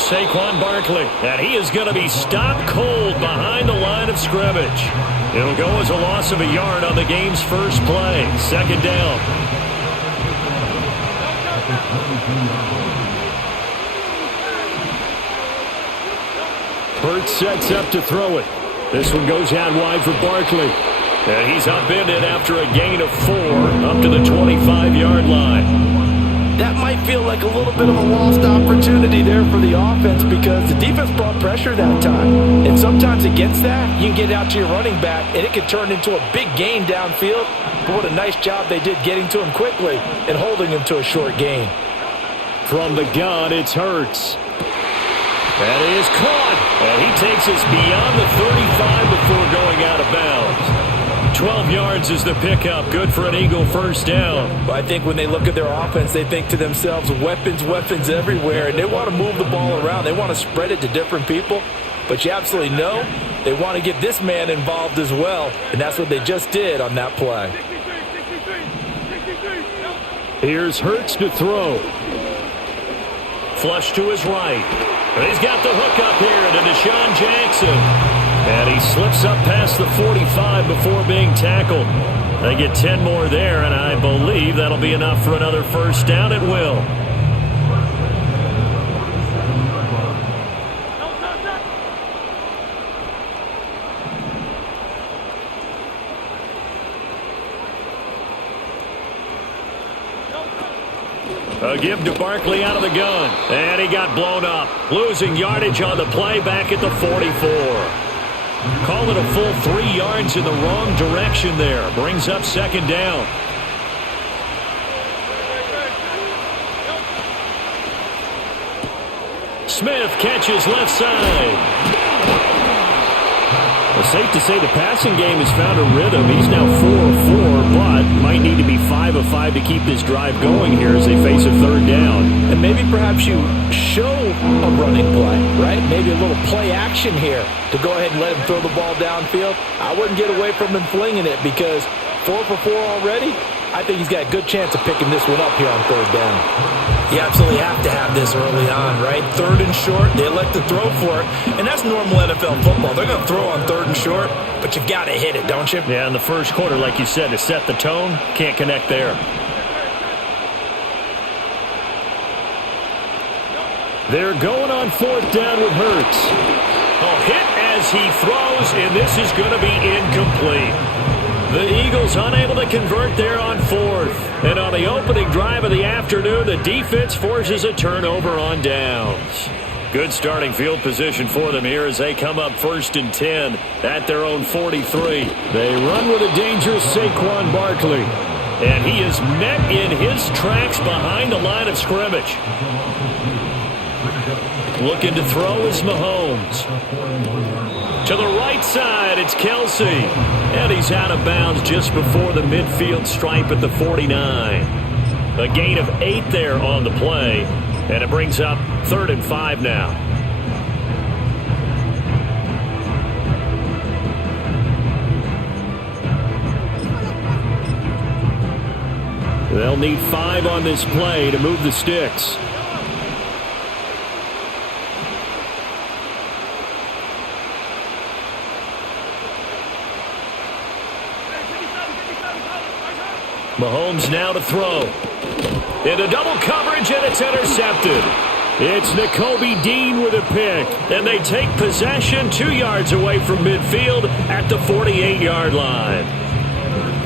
Here's Saquon Barkley, and he is going to be stopped cold behind the line of scrimmage. It'll go as a loss of a yard on the game's first play. Second down. Hurts sets up to throw it. This one goes out wide for Barkley. And he's upended after a gain of 4 up to the 25-yard line. That might feel like a little bit of a lost opportunity there for the offense because the defense brought pressure that time. And sometimes against that, you can get out to your running back, and it can turn into a big gain downfield. But what a nice job they did getting to him quickly and holding him to a short gain. From the gun, it's Hurts. That is caught, and he takes us beyond the 35 before going out of bounds. 12 yards is the pickup. Good for an Eagle first down. But I think when they look at their offense, they think to themselves, weapons, weapons everywhere. And they want to move the ball around. They want to spread it to different people. But you absolutely know they want to get this man involved as well. And that's what they just did on that play. Here's Hurts to throw. Flush to his right. And he's got the hook up here to Deshaun Jackson. And he slips up past the 45 before being tackled. They get 10 more there, and I believe that'll be enough for another first down. It will. A give to Barkley out of the gun. And he got blown up. Losing yardage on the play back at the 44. Call it a full 3 yards in the wrong direction there. Brings up second down. Smith catches left side. It's safe to say the passing game has found a rhythm. He's now 4 of 4, but might need to be 5 of 5 to keep this drive going here as they face a third down. And maybe perhaps you show a running play, right? Maybe a little play action here to go ahead and let him throw the ball downfield. I wouldn't get away from him flinging it because 4 for 4 already, I think he's got a good chance of picking this one up here on third down. You absolutely have to have this early on, right? Third and short, they elect to throw for it, and that's normal NFL football. They're going to throw on third and short, but you've got to hit it, don't you? Yeah, in the first quarter, like you said, to set the tone, can't connect there. They're going on fourth down with Hurts. A hit as he throws, and this is going to be incomplete. The Eagles unable to convert there on fourth. And on the opening drive of the afternoon, the defense forces a turnover on downs. Good starting field position for them here as they come up first and 10 at their own 43. They run with a dangerous Saquon Barkley. And he is met in his tracks behind the line of scrimmage. Looking to throw is Mahomes. To the right side, it's Kelsey. And he's out of bounds just before the midfield stripe at the 49. A gain of 8 there on the play. And it brings up 3rd and 5 now. They'll need 5 on this play to move the sticks. Mahomes now to throw. Into double coverage, and it's intercepted. It's Nakobe Dean with a pick. And they take possession 2 yards away from midfield at the 48-yard line.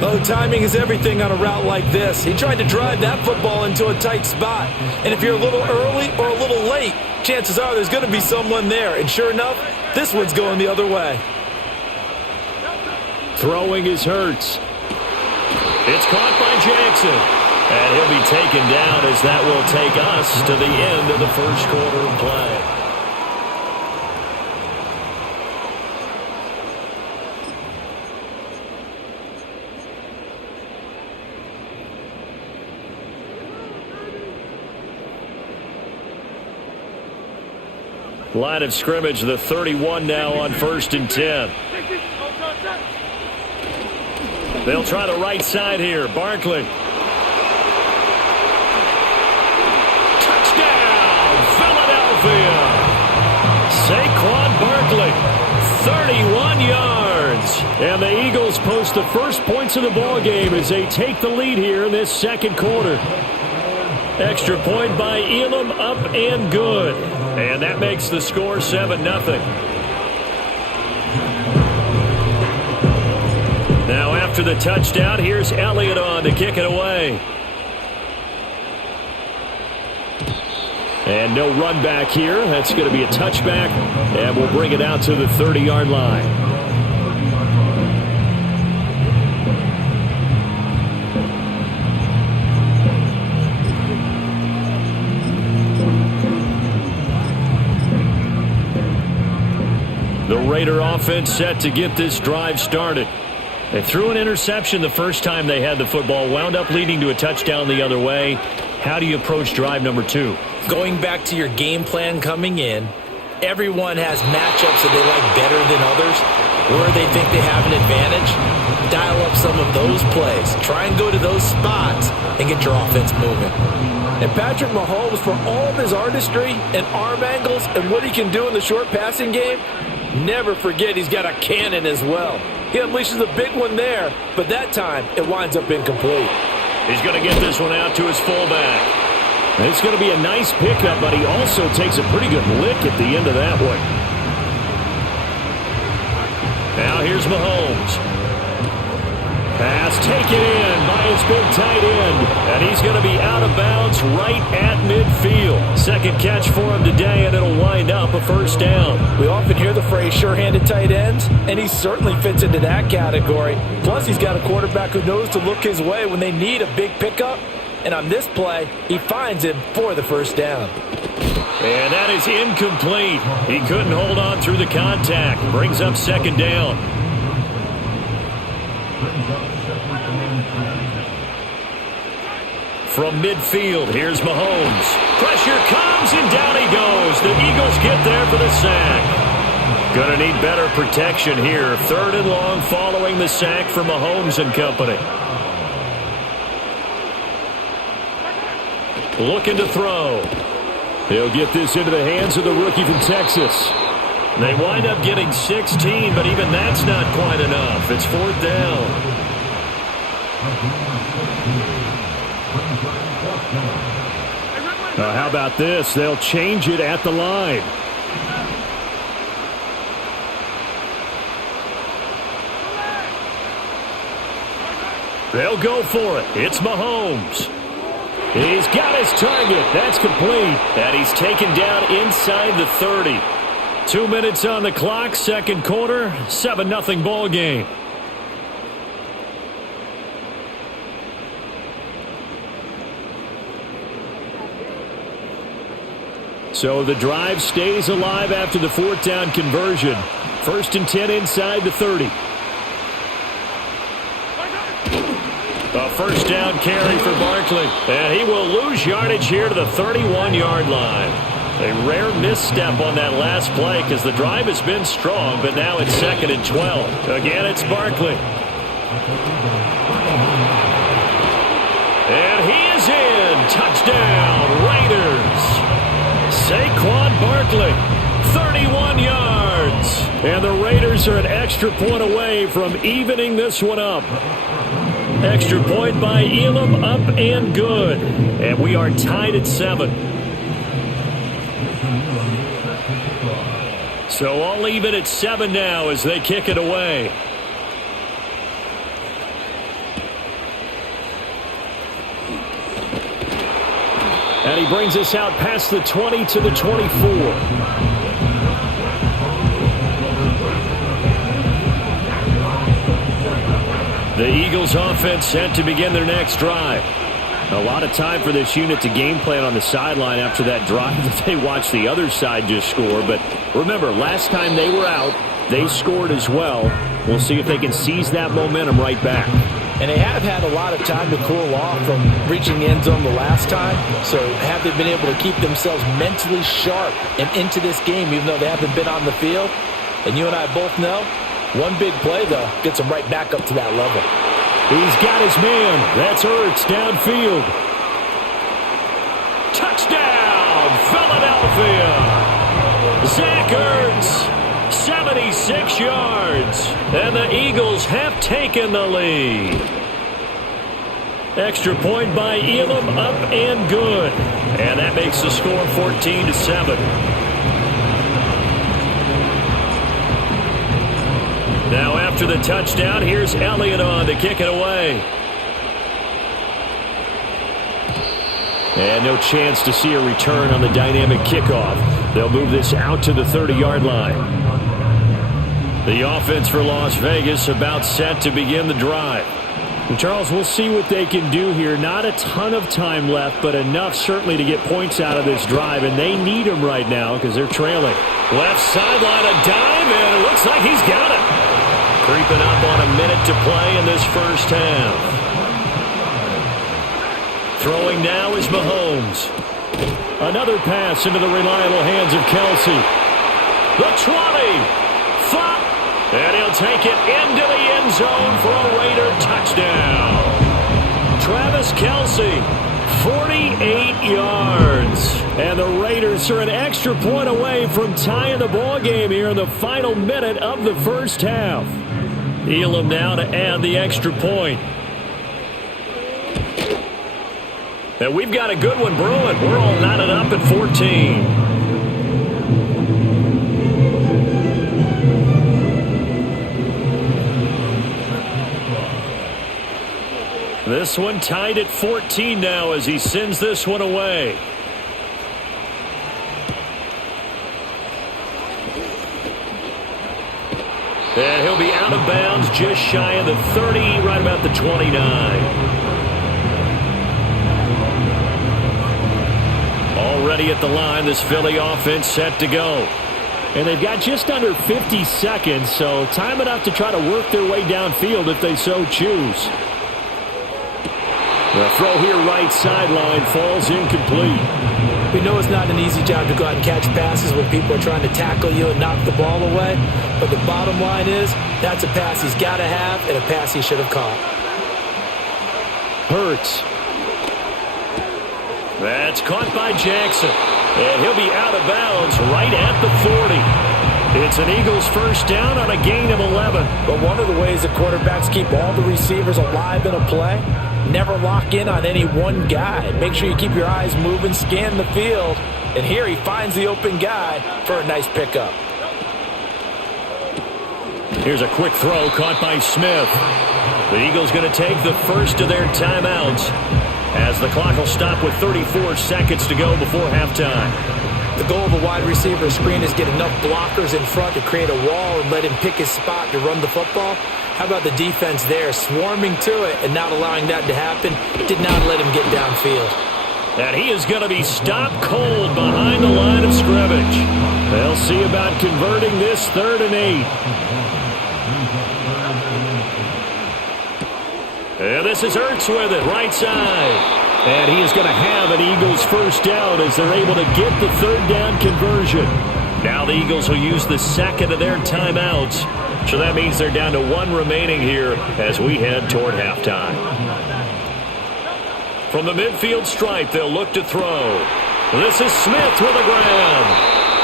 Oh, timing is everything on a route like this. He tried to drive that football into a tight spot. And if you're a little early or a little late, chances are there's going to be someone there. And sure enough, this one's going the other way. Throwing is Hurts. It's caught by Jackson. And he'll be taken down as that will take us to the end of the first quarter of play. Line of scrimmage, the 31 now on 1st and 10. They'll try the right side here. Barkley. Touchdown, Philadelphia. 31 yards. And the Eagles post the first points of the ball game as they take the lead here in this second quarter. Extra point by Elam, up and good. And that makes the score 7-0. Now after the touchdown, here's Elliott on to kick it away. And no run back here. That's going to be a touchback. And we'll bring it out to the 30-yard line. The Raider offense set to get this drive started. They threw an interception the first time they had the football, wound up leading to a touchdown the other way. How do you approach drive number 2? Going back to your game plan coming in, everyone has matchups that they like better than others, where they think they have an advantage. Dial up some of those plays. Try and go to those spots and get your offense moving. And Patrick Mahomes, for all of his artistry and arm angles and what he can do in the short passing game, never forget he's got a cannon as well. He unleashes a big one there, but that time it winds up incomplete. He's going to get this one out to his fullback. It's going to be a nice pickup, but he also takes a pretty good lick at the end of that one. Now here's Mahomes. Pass taken in by his big tight end. And he's going to be out of bounds right at midfield. Second catch for him today, and it'll wind up a first down. We often hear the phrase sure-handed tight ends, and he certainly fits into that category. Plus, he's got a quarterback who knows to look his way when they need a big pickup. And on this play, he finds him for the first down. And that is incomplete. He couldn't hold on through the contact. Brings up second down. From midfield, here's Mahomes. Pressure comes, and down he goes. The Eagles get there for the sack. Gonna need better protection here. Third and long following the sack from Mahomes and company. Looking to throw. He'll get this into the hands of the rookie from Texas. They wind up getting 16, but even that's not quite enough. It's fourth down. How about this? They'll change it at the line. They'll go for it. It's Mahomes. He's got his target. That's complete. And he's taken down inside the 30. 2 minutes on the clock, second quarter, 7-0 ball game. So the drive stays alive after the fourth down conversion. First and 10 inside the 30. A first down carry for Barkley. And he will lose yardage here to the 31-yard line. A rare misstep on that last play because the drive has been strong, but now it's second and 12. Again, it's Barkley. And he is in. Touchdown, Raiders. Saquon Barkley, 31 yards. And the Raiders are an extra point away from evening this one up. Extra point by Elam, up and good. And we are tied at 7. So I'll leave it at 7 now as they kick it away. And he brings us out past the 20 to the 24. The Eagles offense set to begin their next drive. A lot of time for this unit to game plan on the sideline after that drive that they watched the other side just score. But remember, last time they were out, they scored as well. We'll see if they can seize that momentum right back. And they have had a lot of time to cool off from reaching the end zone the last time. So have they been able to keep themselves mentally sharp and into this game even though they haven't been on the field? And you and I both know, one big play, though, gets them right back up to that level. He's got his man. That's Ertz downfield. Touchdown, Philadelphia. Zach Ertz, 76 yards. And the Eagles have taken the lead. Extra point by Elam, up and good. And that makes the score 14-7. Now after the touchdown, here's Elliott on to kick it away. And no chance to see a return on the dynamic kickoff. They'll move this out to the 30-yard line. The offense for Las Vegas about set to begin the drive. And Charles, we'll see what they can do here. Not a ton of time left, but enough certainly to get points out of this drive. And they need them right now because they're trailing. Left sideline, a dive, and it looks like he's got it. Creeping up on a minute to play in this first half. Throwing now is Mahomes. Another pass into the reliable hands of Kelsey. The 20. Flop. And he'll take it into the end zone for a Raider touchdown. Travis Kelsey, 48 yards. And the Raiders are an extra point away from tying the ball game here in the final minute of the first half. Elam now to add the extra point. And we've got a good one brewing. We're all knotted up at 14. This one tied at 14 now as he sends this one away. And he'll be out of bounds just shy of the 30, right about the 29. Already at the line, this Philly offense set to go. And they've got just under 50 seconds, so time enough to try to work their way downfield if they so choose. The throw here right sideline falls incomplete. We know it's not an easy job to go out and catch passes when people are trying to tackle you and knock the ball away. But the bottom line is, that's a pass he's got to have and a pass he should have caught. Hurts. That's caught by Jackson. And he'll be out of bounds right at the 40. It's an Eagles first down on a gain of 11. But one of the ways that quarterbacks keep all the receivers alive in a play, never lock in on any one guy. Make sure you keep your eyes moving, scan the field. And here he finds the open guy for a nice pickup. Here's a quick throw caught by Smith. The Eagles going to take the first of their timeouts as the clock will stop with 34 seconds to go before halftime. The goal of a wide receiver screen is get enough blockers in front to create a wall and let him pick his spot to run the football. How about the defense there, swarming to it and not allowing that to happen? Did not let him get downfield. And he is going to be stopped cold behind the line of scrimmage. They'll see about converting this 3rd and 8. And this is Ertz with it, right side. And he is going to have an Eagles first down as they're able to get the 3rd down conversion. Now the Eagles will use the second of their timeouts. So that means they're down to 1 remaining here as we head toward halftime. From the midfield stripe, they'll look to throw. This is Smith with the ground.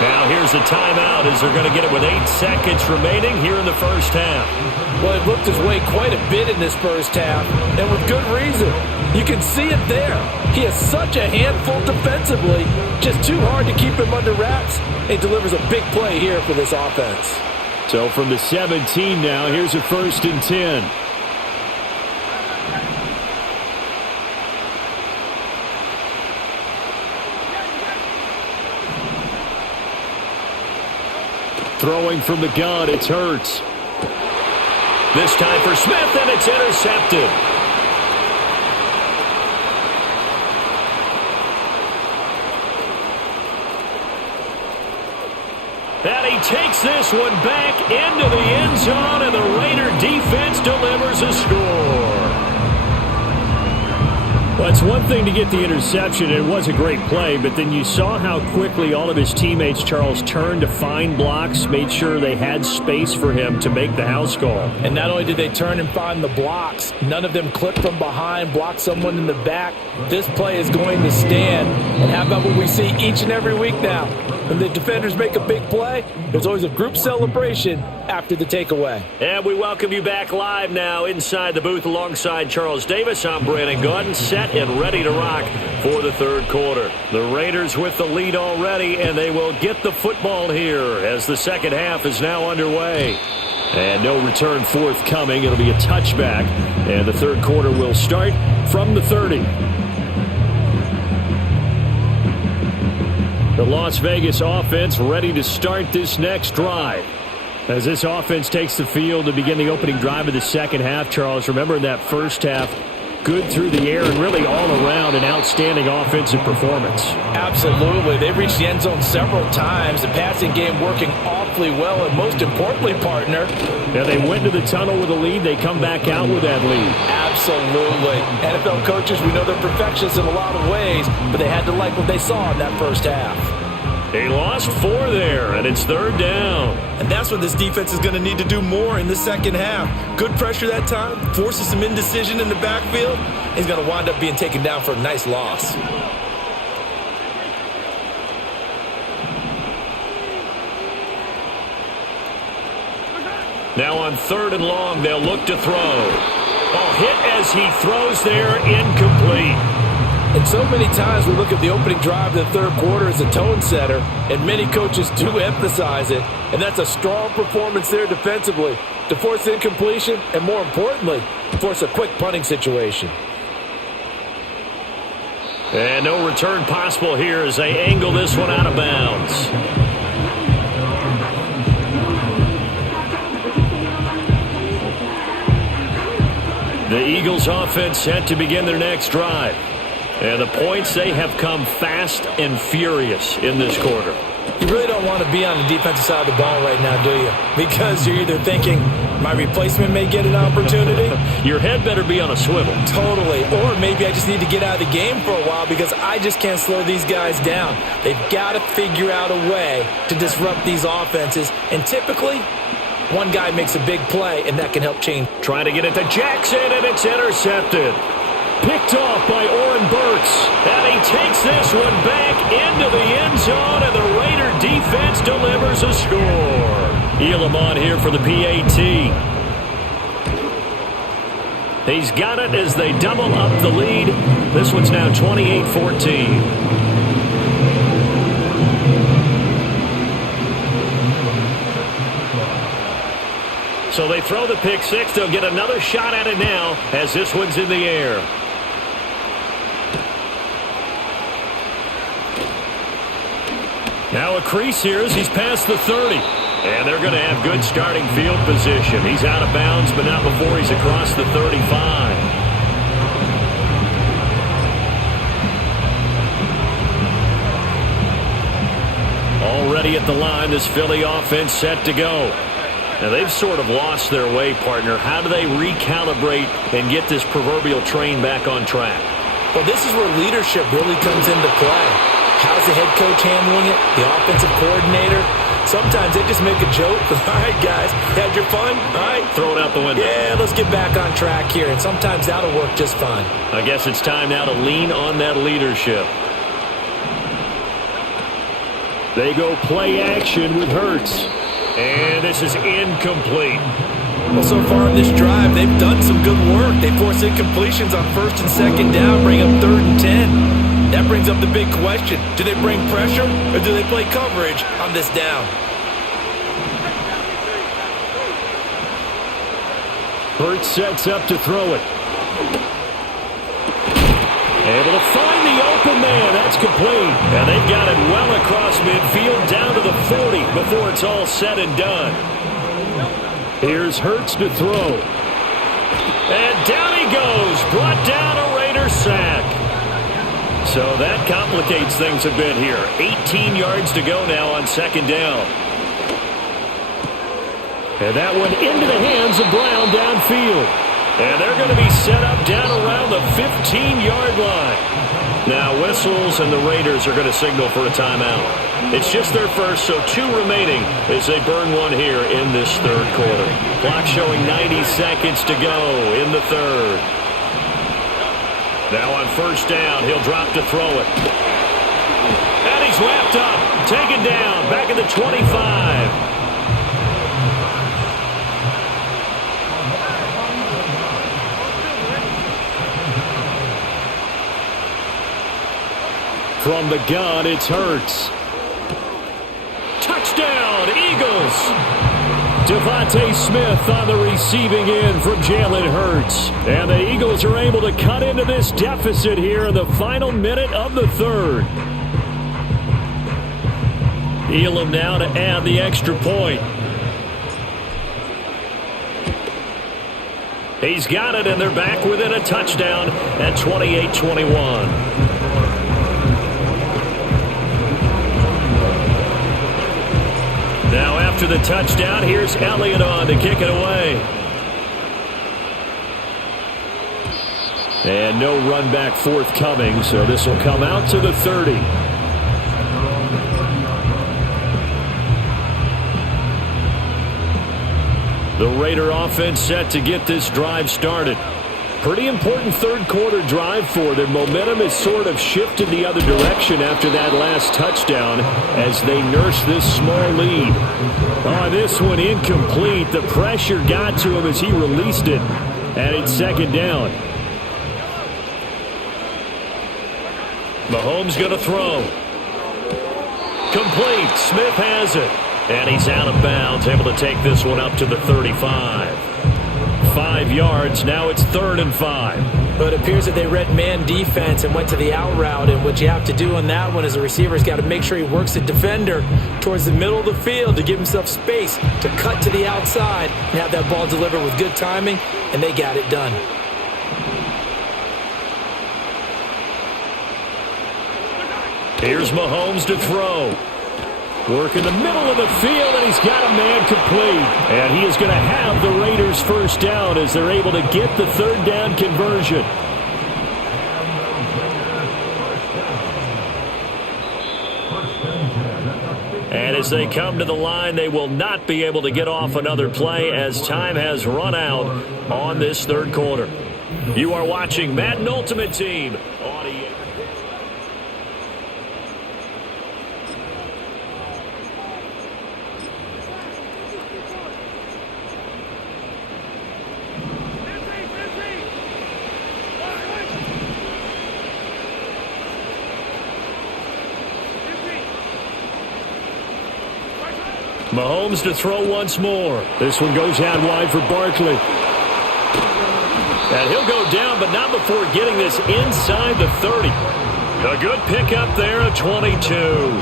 Now here's the timeout as they're going to get it with 8 seconds remaining here in the first half. Well, he looked his way quite a bit in this first half, and with good reason. You can see it there. He is such a handful defensively, just too hard to keep him under wraps. He delivers a big play here for this offense. So from the 17 now, here's a 1st and 10. Throwing from the gun, it's Hurts. This time for Smith, and it's intercepted. And he takes this one back into the end zone, and the Raider defense delivers a score. Well, it's one thing to get the interception. It was a great play, but then you saw how quickly all of his teammates, Charles, turned to find blocks, made sure they had space for him to make the house call. And not only did they turn and find the blocks, none of them clipped from behind, blocked someone in the back. This play is going to stand. And how about what we see each and every week now? when the defenders make a big play, there's always a group celebration after the takeaway. And we welcome you back live now inside the booth alongside Charles Davis. I'm Brandon Gaudin, set and ready to rock for the third quarter. The Raiders with the lead already, and they will get the football here as the second half is now underway. And no return forthcoming. It'll be a touchback, and the third quarter will start from the 30. The Las Vegas offense ready to start this next drive. As this offense takes the field to begin the opening drive of the second half, Charles, remember in that first half, good through the air and really all around an outstanding offensive performance. Absolutely. They've reached the end zone several times. The passing game working awfully well, and most importantly, partner. Yeah, they went to the tunnel with a lead. They come back out with that lead. Absolutely. NFL coaches, we know they're perfectionists in a lot of ways, but they had to like what they saw in that first half. They lost 4 there, and it's third down. And that's what this defense is going to need to do more in the second half. Good pressure that time, forces some indecision in the backfield. He's going to wind up being taken down for a nice loss. Now on third and long, they'll look to throw. Oh, hit as he throws there, incomplete. And so many times we look at the opening drive of the third quarter as a tone setter, and many coaches do emphasize it. And that's a strong performance there defensively to force incompletion and, more importantly, force a quick punting situation. And no return possible here as they angle this one out of bounds. The Eagles offense set to begin their next drive. And the points, they have come fast and furious in this quarter. You really don't want to be on the defensive side of the ball right now, do you? Because you're either thinking, my replacement may get an opportunity. Your head better be on a swivel. Totally. Or maybe I just need to get out of the game for a while because I just can't slow these guys down. They've got to figure out a way to disrupt these offenses. And typically, one guy makes a big play, and that can help change. Trying to get it to Jackson, and it's intercepted. Picked off by Oren Burks. And he takes this one back into the end zone, and the Raider defense delivers a score. Elam on here for the PAT. He's got it as they double up the lead. This one's now 28-14. So they throw the pick six. They'll get another shot at it now as this one's in the air. Now a crease here as he's past the 30. And they're going to have good starting field position. He's out of bounds, but not before he's across the 35. Already at the line, this Philly offense set to go. Now, they've sort of lost their way, partner. How do they recalibrate and get this proverbial train back on track? Well, this is where leadership really comes into play. How's the head coach handling it? The offensive coordinator? Sometimes they just make a joke. All right, guys, had your fun? All right. Throw it out the window. Yeah, let's get back on track here. And sometimes that'll work just fine. I guess it's time now to lean on that leadership. They go play action with Hurts. And this is incomplete. Well, so far in this drive, they've done some good work. They force incompletions on first and second down, bring up third and 10. That brings up the big question. Do they bring pressure or do they play coverage on this down? Hurts sets up to throw it. Able to find the open man. That's complete. And they've got it well across midfield down to the 40 before it's all said and done. Here's Hurts to throw. And down he goes. Brought down a Raider sack. So that complicates things a bit here. 18 yards to go now on second down. And that one into the hands of Brown downfield. And they're going to be set up down around the 15-yard line. Now whistles and the Raiders are going to signal for a timeout. It's just their first, so 2 remaining as they burn one here in this third quarter. Clock showing 90 seconds to go in the third. Now on first down, he'll drop to throw it. And he's wrapped up. taken down back at the 25. From the gun, it's Hurts. Touchdown, Eagles! Devontae Smith on the receiving end from Jalen Hurts. And the Eagles are able to cut into this deficit here in the final minute of the third. Elam now to add the extra point. He's got it, and they're back within a touchdown at 28-21. Now after the touchdown, here's Elliott on to kick it away. And no run back forthcoming, so this will come out to the 30. The Raider offense set to get this drive started. Pretty important third quarter drive for them. Momentum has sort of shifted the other direction after that last touchdown as they nurse this small lead. Oh, this one incomplete. The pressure got to him as he released it. And it's second down. Mahomes going to throw. Complete. Smith has it. And he's out of bounds, able to take this one up to the 35. 5 yards. Now it's 3rd and 5. But it appears that they read man defense and went to the out route. And what you have to do on that one as a receiver is got to make sure he works the defender towards the middle of the field to give himself space to cut to the outside and have that ball delivered with good timing. And they got it done. Here's Mahomes to throw. Work in the middle of the field, and he's got a man complete. And he is going to have the Raiders first down as they're able to get the third down conversion. And as they come to the line, they will not be able to get off another play as time has run out on this third quarter. You are watching Madden Ultimate Team on EA. Mahomes to throw once more. This one goes out wide for Barkley. And he'll go down, but not before getting this inside the 30. A good pickup there at 22.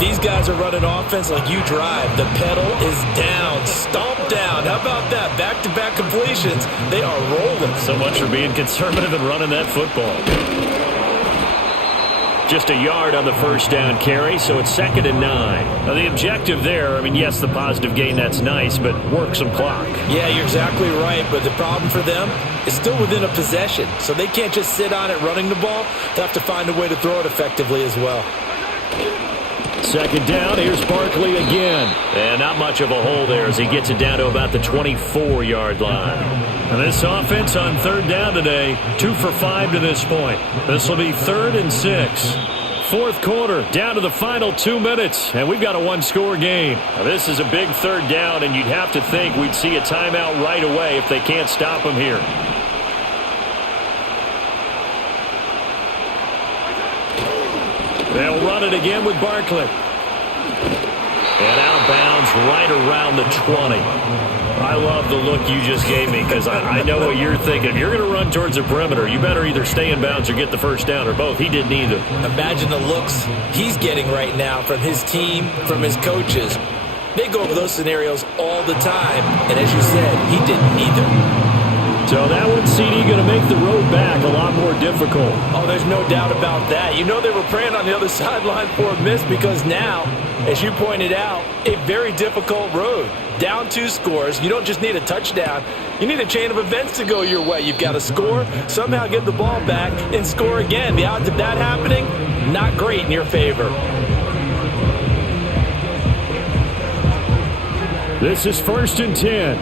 These guys are running offense like you drive. The pedal is down, stomped down. How about that? Back-to-back completions. They are rolling. So much for being conservative and running that football. Just a yard on the first down carry, so it's 2nd and 9. Now the objective there, I mean, yes, the positive gain, that's nice, but work some clock. Yeah, you're exactly right, but the problem for them is still within a possession, so they can't just sit on it running the ball. They have to find a way to throw it effectively as well. 2nd down, here's Barkley again. And not much of a hole there as he gets it down to about the 24-yard line. And this offense on 3rd down today, 2 for 5 to this point. This will be 3rd and 6. 4th quarter, down to the final 2 minutes, and we've got a one-score game. Now, this is a big 3rd down, and you'd have to think we'd see a timeout right away if they can't stop him here. They'll run it again with Barkley. And out of bounds right around the 20. I love the look you just gave me because I know what you're thinking. If you're going to run towards the perimeter, you better either stay in bounds or get the first down, or both. He didn't either. Imagine the looks he's getting right now from his team, from his coaches. They go over those scenarios all the time, and as you said, he didn't either. So that one, CD, going to make the road back a lot more difficult. Oh, there's no doubt about that. You know they were praying on the other sideline for a miss because now, as you pointed out, a very difficult road. Down 2 scores. You don't just need a touchdown. You need a chain of events to go your way. You've got to score, somehow get the ball back, and score again. The odds of that happening, not great in your favor. This is 1st and 10.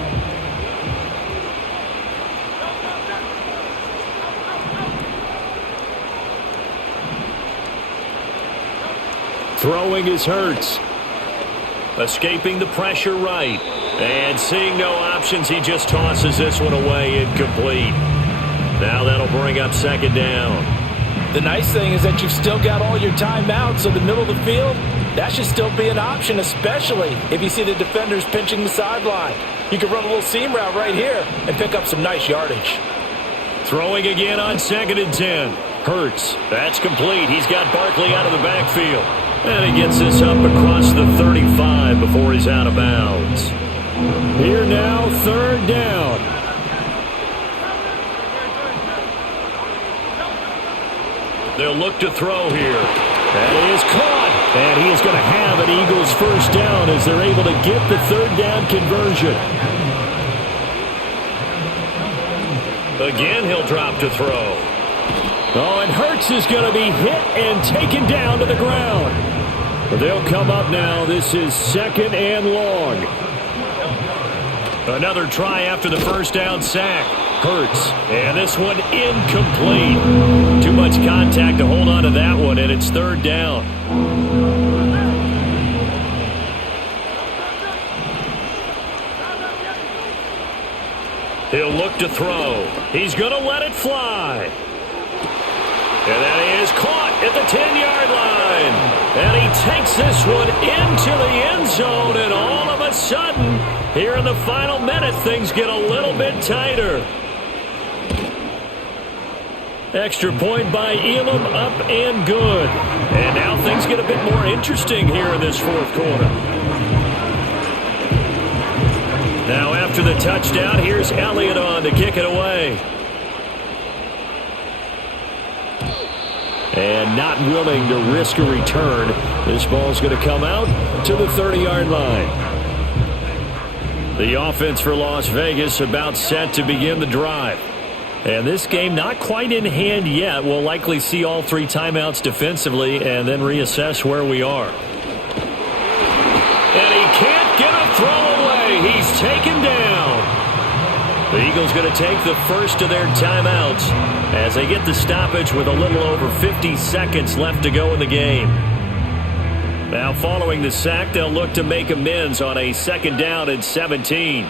Throwing is Hurts. Escaping the pressure right. And seeing no options, he just tosses this one away, incomplete. Now that'll bring up second down. The nice thing is that you've still got all your timeouts, so the middle of the field, that should still be an option, especially if you see the defenders pinching the sideline. You can run a little seam route right here and pick up some nice yardage. Throwing again on 2nd and 10. Hurts. That's complete. He's got Barkley out of the backfield. And he gets this up across the 35 before he's out of bounds. Here now, 3rd down. They'll look to throw here. That is caught. And he is going to have an Eagles first down as they're able to get the 3rd down conversion. Again, he'll drop to throw. Oh, and Hurts is going to be hit and taken down to the ground. They'll come up now. This is 2nd and long. Another try after the first down sack. Hurts. And this one incomplete. Too much contact to hold on to that one, and it's 3rd down. He'll look to throw. He's going to let it fly. And that is caught at the 10-yard line. And he takes this one into the end zone. And all of a sudden, here in the final minute, things get a little bit tighter. Extra point by Elam, up and good. And now things get a bit more interesting here in this 4th quarter. Now after the touchdown, here's Elliott on to kick it away. And not willing to risk a return. This ball's going to come out to the 30-yard line. The offense for Las Vegas about set to begin the drive. And this game not quite in hand yet. We'll likely see all 3 timeouts defensively and then reassess where we are. And he can't get a throw away. He's taken down. The Eagles going to take the first of their timeouts as they get the stoppage with a little over 50 seconds left to go in the game. Now following the sack, they'll look to make amends on a 2nd down and 17.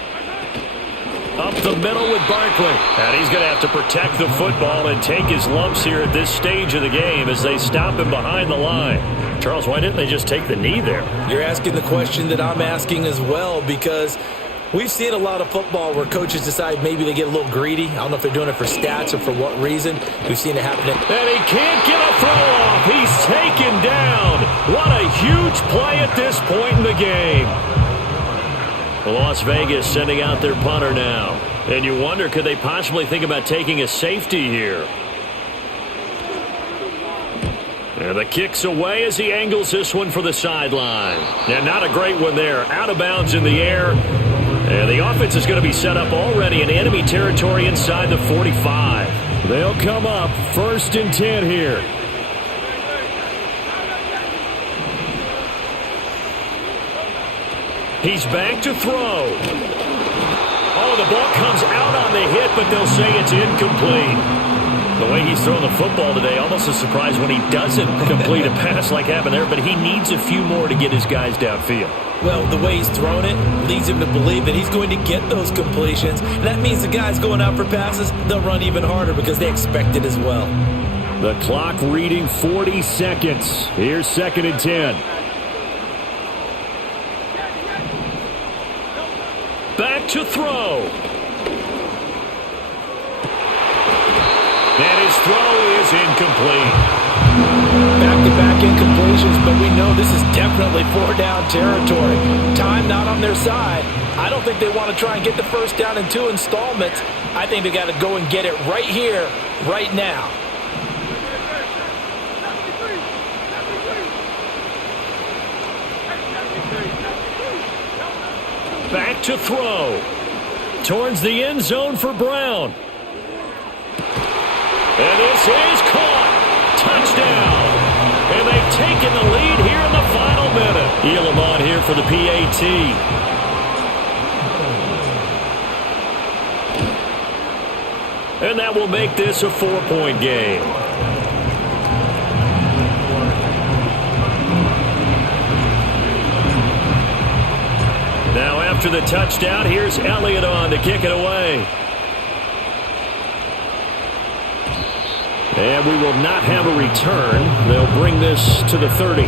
Up the middle with Barkley. And he's going to have to protect the football and take his lumps here at this stage of the game as they stop him behind the line. Charles, why didn't they just take the knee there? You're asking the question that I'm asking as well, because we've seen a lot of football where coaches decide maybe they get a little greedy. I don't know if they're doing it for stats or for what reason. We've seen it happen. And he can't get a throw off. He's taken down. What a huge play at this point in the game. Las Vegas sending out their punter now. And you wonder, could they possibly think about taking a safety here? And the kick's away as he angles this one for the sideline. And not a great one there. Out of bounds in the air. And the offense is going to be set up already in enemy territory inside the 45. They'll come up 1st and 10 here. He's back to throw. Oh, the ball comes out on the hit, but they'll say it's incomplete. The way he's throwing the football today, almost a surprise when he doesn't complete a pass like happened there, but he needs a few more to get his guys downfield. Well, the way he's throwing it leads him to believe that he's going to get those completions. And that means the guys going out for passes, they'll run even harder because they expect it as well. The clock reading 40 seconds. Here's 2nd and 10. Back to throw. And his throw is incomplete. Back-to-back incompletions, but we know this is definitely 4-down territory. Time not on their side. I don't think they want to try and get the first down in 2 installments. I think they got to go and get it right here, right now. Back to throw. Towards the end zone for Browne. And this is caught. Touchdown. And they've taken the lead here in the final minute. Elam on here for the PAT. And that will make this a 4-point game. after the touchdown. Here's Elliott on to kick it away. And we will not have a return. They'll bring this to the 30.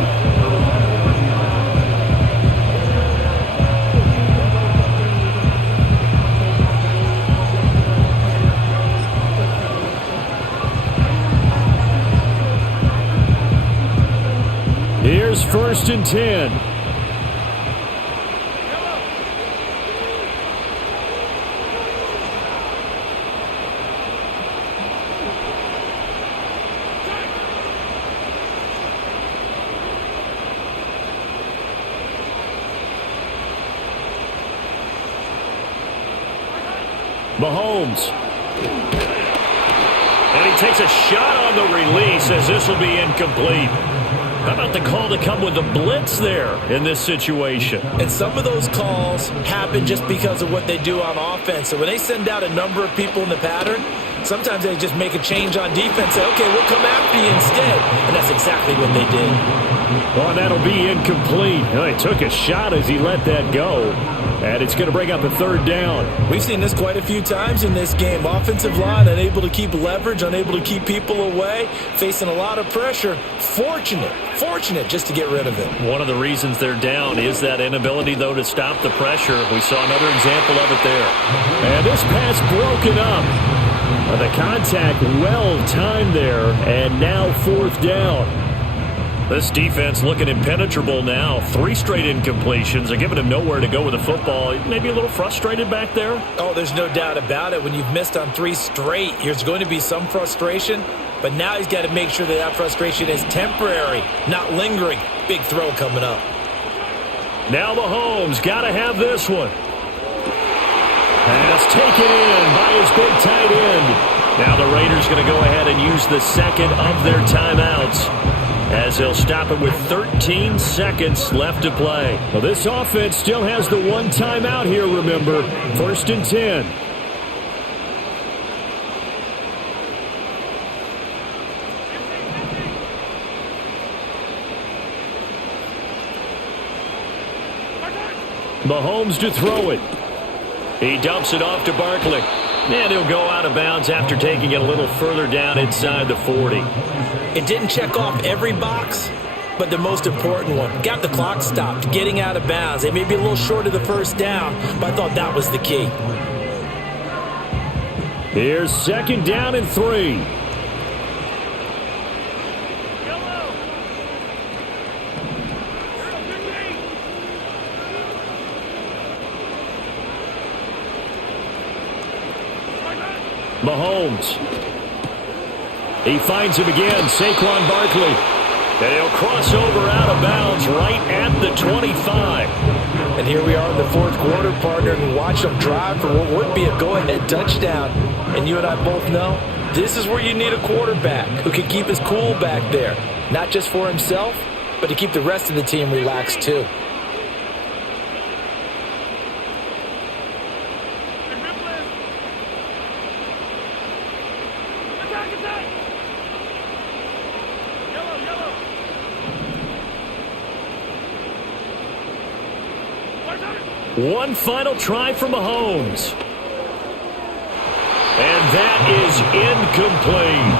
Here's 1st and 10. Mahomes. And he takes a shot on the release as this will be incomplete. How about the call to come with the blitz there in this situation? And some of those calls happen just because of what they do on offense. So when they send out a number of people in the pattern, sometimes they just make a change on defense, say, okay, we'll come after you instead. And that's exactly what they did. Oh, and that'll be incomplete. Oh, he took a shot as he let that go. And it's going to bring up a 3rd down. We've seen this quite a few times in this game. Offensive line unable to keep leverage, unable to keep people away, facing a lot of pressure. Fortunate just to get rid of it. One of the reasons they're down is that inability, though, to stop the pressure. We saw another example of it there. And this pass broken up. The contact well timed there, and now 4th down. This defense looking impenetrable now. 3 straight incompletions. They're giving him nowhere to go with the football. Maybe a little frustrated back there? Oh, there's no doubt about it. When you've missed on 3 straight, there's going to be some frustration. But now he's got to make sure that that frustration is temporary, not lingering. Big throw coming up. Now Mahomes got to have this one. Pass taken in by his big tight end. Now the Raiders going to go ahead and use the second of their timeouts, as they'll stop it with 13 seconds left to play. Well, this offense still has the one timeout here, remember. 1st and 10. Mahomes to throw it. He dumps it off to Barkley. And he'll go out of bounds after taking it a little further down inside the 40. It didn't check off every box, but the most important one. Got the clock stopped, getting out of bounds. They may be a little short of the 1st down, but I thought that was the key. Here's 2nd down and 3. Mahomes. He finds him again, Saquon Barkley. And he'll cross over out of bounds right at the 25. And here we are in the 4th quarter, partner, and watch them drive for what would be a go-ahead touchdown. And you and I both know this is where you need a quarterback who can keep his cool back there. Not just for himself, but to keep the rest of the team relaxed too. One final try for Mahomes. And that is incomplete.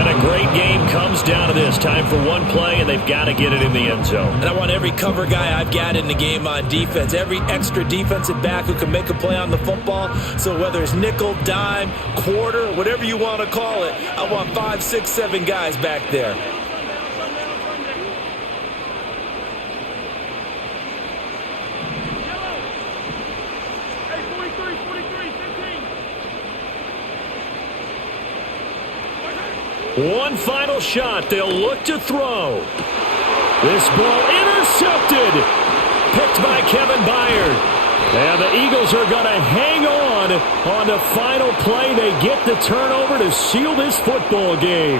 And a great game comes down to this. Time for one play, and they've got to get it in the end zone. And I want every cover guy I've got in the game on defense, every extra defensive back who can make a play on the football. So whether it's nickel, dime, quarter, whatever you want to call it, I want 5, 6, 7 guys back there. One final shot. They'll look to throw. This ball intercepted. Picked by Kevin Byard. And the Eagles are going to hang on the final play. They get the turnover to seal this football game.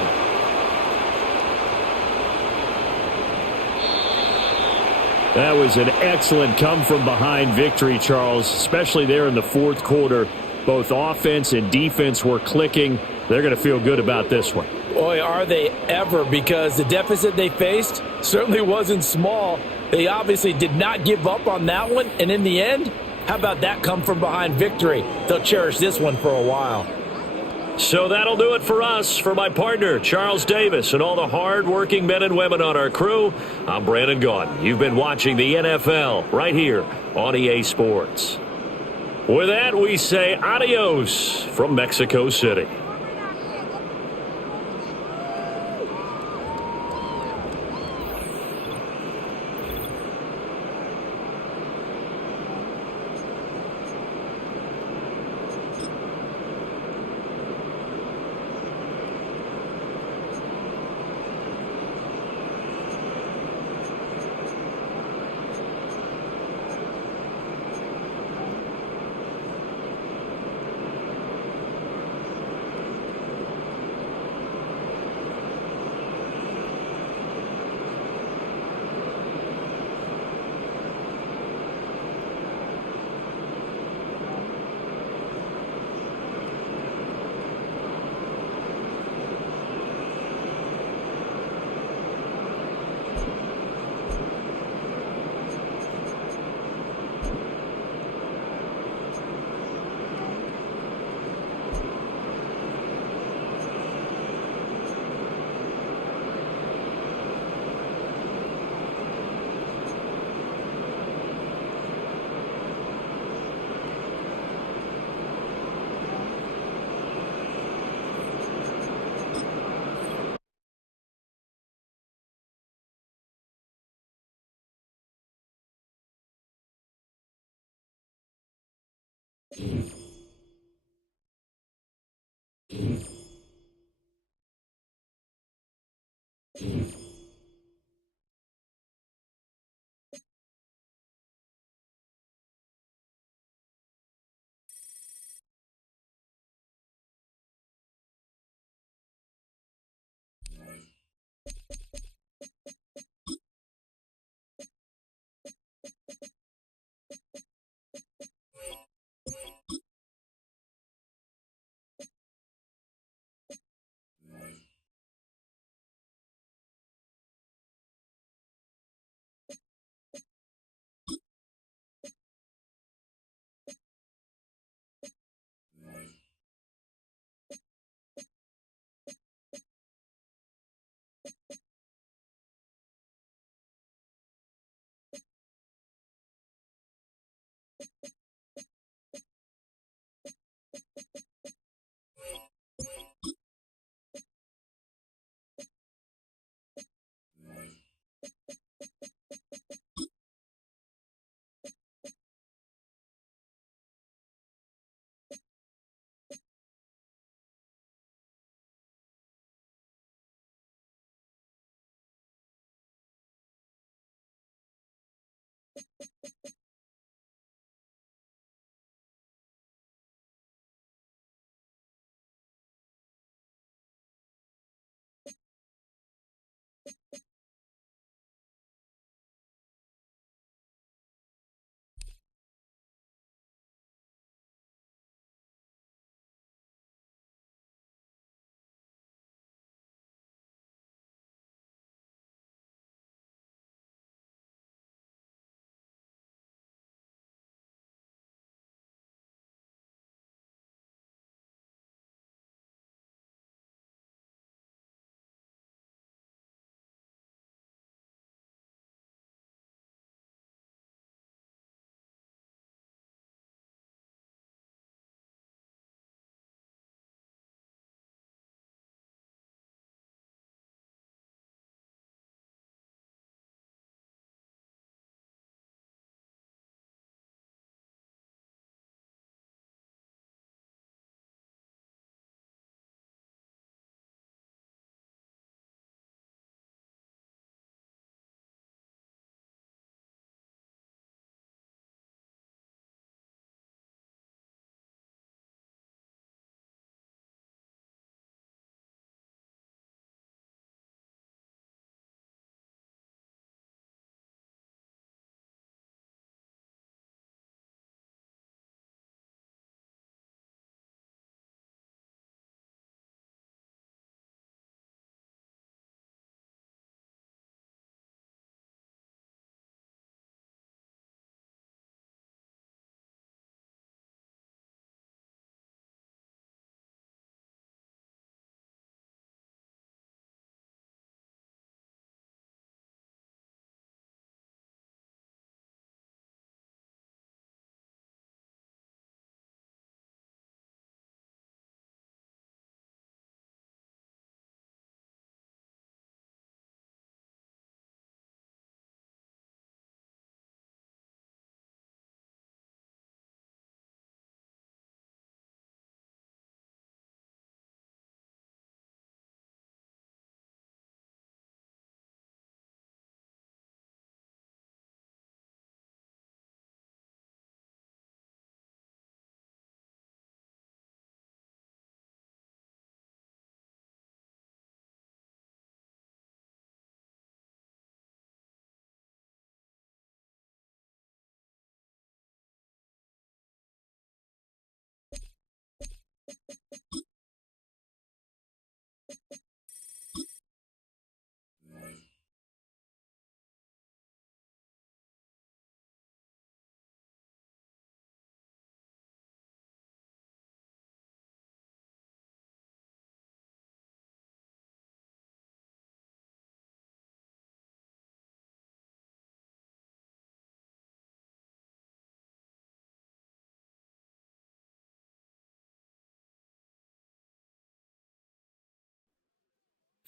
That was an excellent come-from-behind victory, Charles, especially there in the 4th quarter. Both offense and defense were clicking. They're going to feel good about this one. Boy, are they ever, because the deficit they faced certainly wasn't small. They obviously did not give up on that one, and in the end, How about that come from behind victory? They'll cherish this one for a while. So that'll do it for us. For my partner, Charles Davis, and all the hard-working men and women on our crew, I'm Brandon Gaudin. You've been watching the NFL right here on EA Sports. With that, we say adios from Mexico City.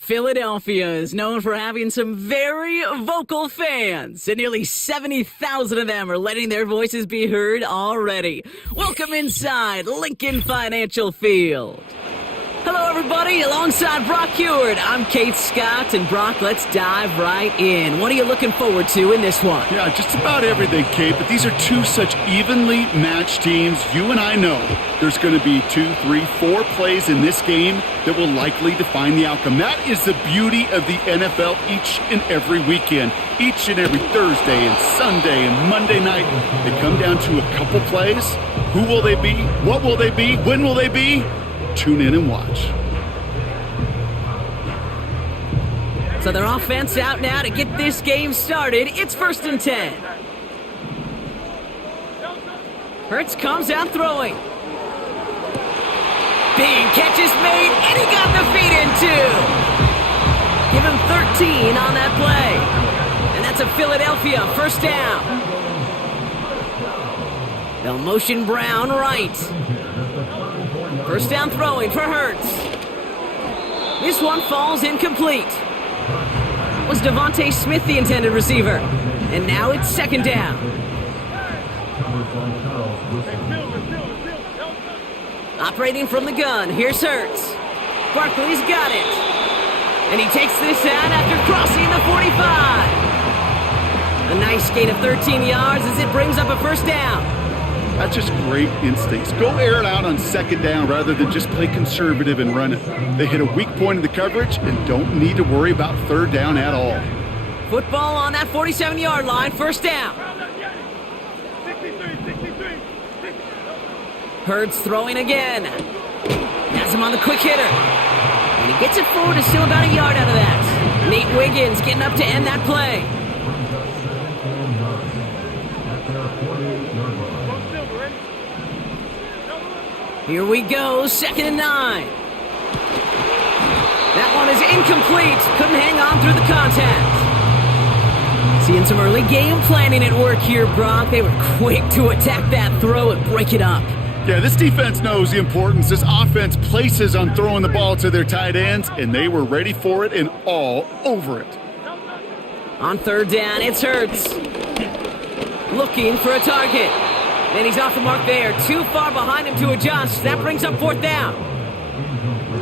Philadelphia is known for having some very vocal fans, and nearly 70,000 of them are letting their voices be heard already. Welcome inside Lincoln Financial Field. Hello, everybody. Alongside Brock Heward, I'm Kate Scott, and Brock, let's dive right in. What are you looking forward to in this one? Yeah, just about everything, Kate, but these are two such evenly matched teams. You and I know there's going to be 2, 3, 4 plays in this game that will likely define the outcome. That is the beauty of the NFL each and every weekend. Each and every Thursday and Sunday and Monday night, they come down to a couple plays. Who will they be? What will they be? When will they be? Tune in and watch. So their offense out now to get this game started. It's 1st and 10. Hurts comes out throwing. Big catch is made, and he got the feet in too. Give him 13 on that play. And that's a Philadelphia 1st down. They'll motion Browne right. 1st down throwing for Hurts. This one falls incomplete. Was Devontae Smith the intended receiver? And now it's 2nd down. Operating from the gun, here's Hurts. Barkley's got it. And he takes this out after crossing the 45. A nice gain of 13 yards as it brings up a 1st down. That's just great instincts. Go air it out on 2nd down rather than just play conservative and run it. They hit a weak point in the coverage and don't need to worry about 3rd down at all. Football on that 47-yard line, 1st down. Hurts throwing again. Has him on the quick hitter. And he gets it forward to still about a yard out of that. Nate Wiggins getting up to end that play. Here we go, 2nd and 9. That one is incomplete. Couldn't hang on through the contact. Seeing some early game planning at work here, Brock. They were quick to attack that throw and break it up. Yeah, this defense knows the importance. This offense places on throwing the ball to their tight ends, and they were ready for it and all over it. On 3rd down, it's Hurts. Looking for a target. And he's off the mark there. Too far behind him to adjust. That brings up 4th down.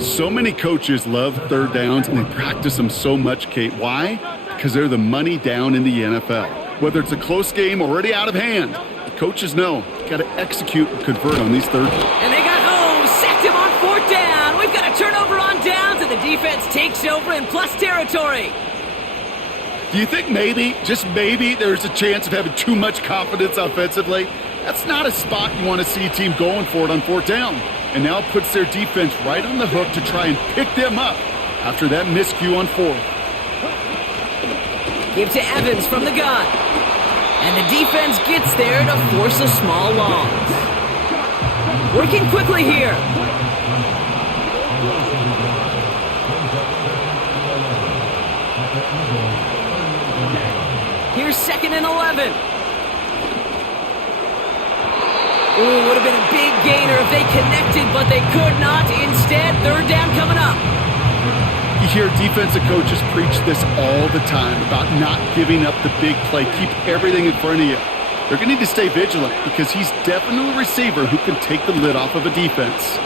So many coaches love 3rd downs, and they practice them so much, Kate. Why? Because they're the money down in the NFL. Whether it's a close game already out of hand, the coaches know you got to execute and convert on these 3rd. And they got home. Sacked him on 4th down. We've got a turnover on downs, and the defense takes over in plus territory. Do you think maybe, just maybe, there's a chance of having too much confidence offensively? That's not a spot you want to see a team going for it on 4th down. And now it puts their defense right on the hook to try and pick them up after that miscue on 4th. Give to Evans from the gun. And the defense gets there to force a small loss. Working quickly here. Here's 2nd and 11. Ooh, would have been a big gainer if they connected, but they could not. Instead, 3rd down coming up. You hear defensive coaches preach this all the time about not giving up the big play. Keep everything in front of you. They're going to need to stay vigilant because he's definitely a receiver who can take the lid off of a defense.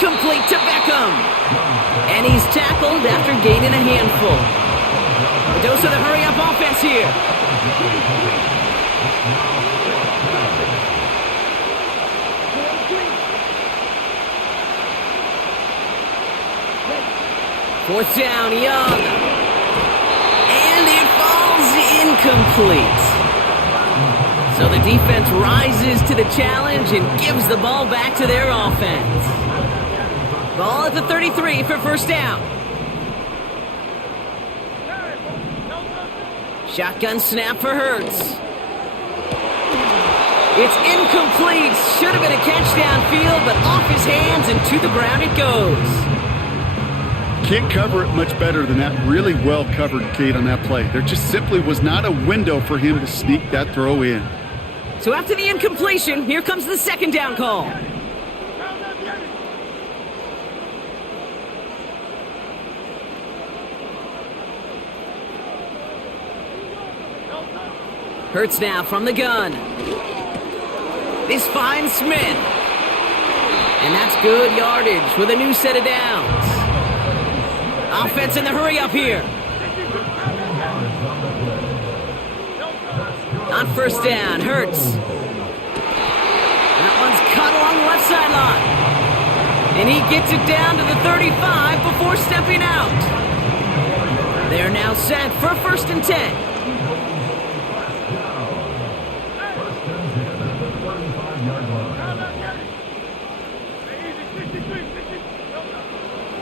Complete to Beckham. And he's tackled after gaining a handful. A dose of the hurry-up offense here. Fourth down, Young. And it falls incomplete. So the defense rises to the challenge and gives the ball back to their offense. Ball at the 33 for 1st down. Shotgun snap for Hurts. It's incomplete. Should have been a catch downfield, but off his hands and to the ground it goes. Can't cover it much better than that. Really well covered, Kate, on that play. There just simply was not a window for him to sneak that throw in. So after the incompletion, here comes the 2nd down call. Hurts now from the gun. This finds Smith. And that's good yardage with a new set of downs. Offense in the hurry up here. On first down, Hurts. That one's cut along the left sideline. And he gets it down to the 35 before stepping out. They're now set for 1st and 10.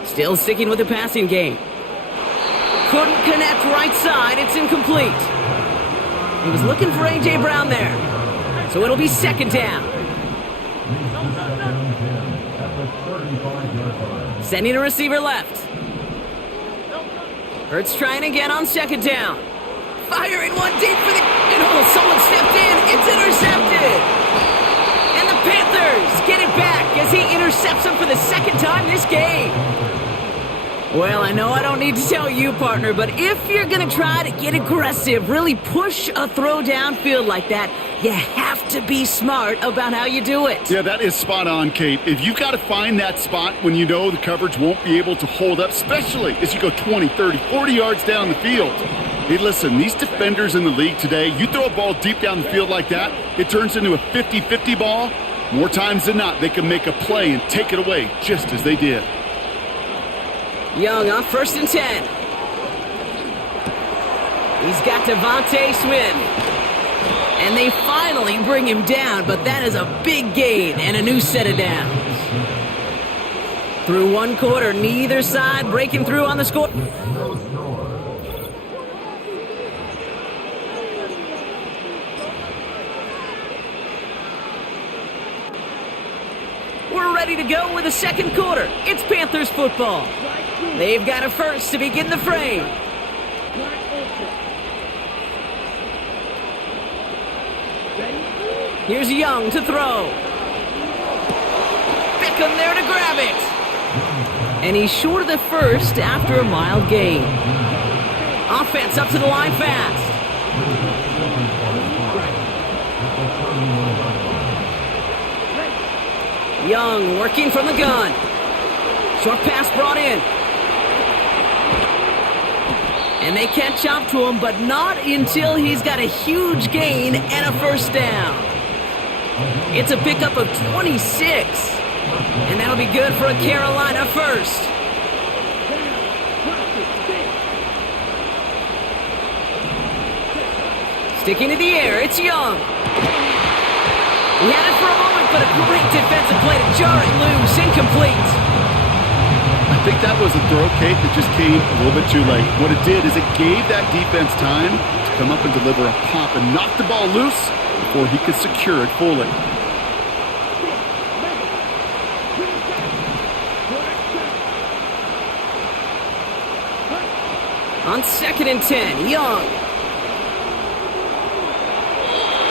Still sticking with the passing game. Couldn't connect right side. It's incomplete. He was looking for A.J. Browne there. So it'll be 2nd down. Sending a receiver left. Hurts trying again on 2nd down. Firing one deep for the... And someone stepped in. It's intercepted. And the Panthers get it back as he intercepts him for the 2nd time this game. Well, I know I don't need to tell you, partner, but if you're going to try to get aggressive, really push a throw downfield like that, you have to be smart about how you do it. Yeah, that is spot on, Kate. If you've got to find that spot when you know the coverage won't be able to hold up, especially as you go 20, 30, 40 yards down the field. Hey, listen, these defenders in the league today, you throw a ball deep down the field like that, it turns into a 50-50 ball. More times than not, they can make a play and take it away, just as they did. Young on 1st and 10. He's got Devontae Smith. And they finally bring him down, but that is a big gain and a new set of downs. Through 1 quarter, neither side breaking through on the score. We're ready to go with the 2nd quarter. It's Panthers football. They've got a first to begin the frame. Here's Young to throw. Beckham there to grab it. And he's short of the first after a mild gain. Offense up to the line fast. Young working from the gun. Short pass brought in. And they catch up to him, but not until he's got a huge gain and a 1st down. It's a pickup of 26. And that'll be good for a Carolina first. Sticking to the air, it's Young. He had it for a moment, but a great defensive play to jar it loose, incomplete. I think that was a throw, Kate, that just came a little bit too late. What it did is it gave that defense time to come up and deliver a pop and knock the ball loose before he could secure it fully. On 2nd and 10, Young.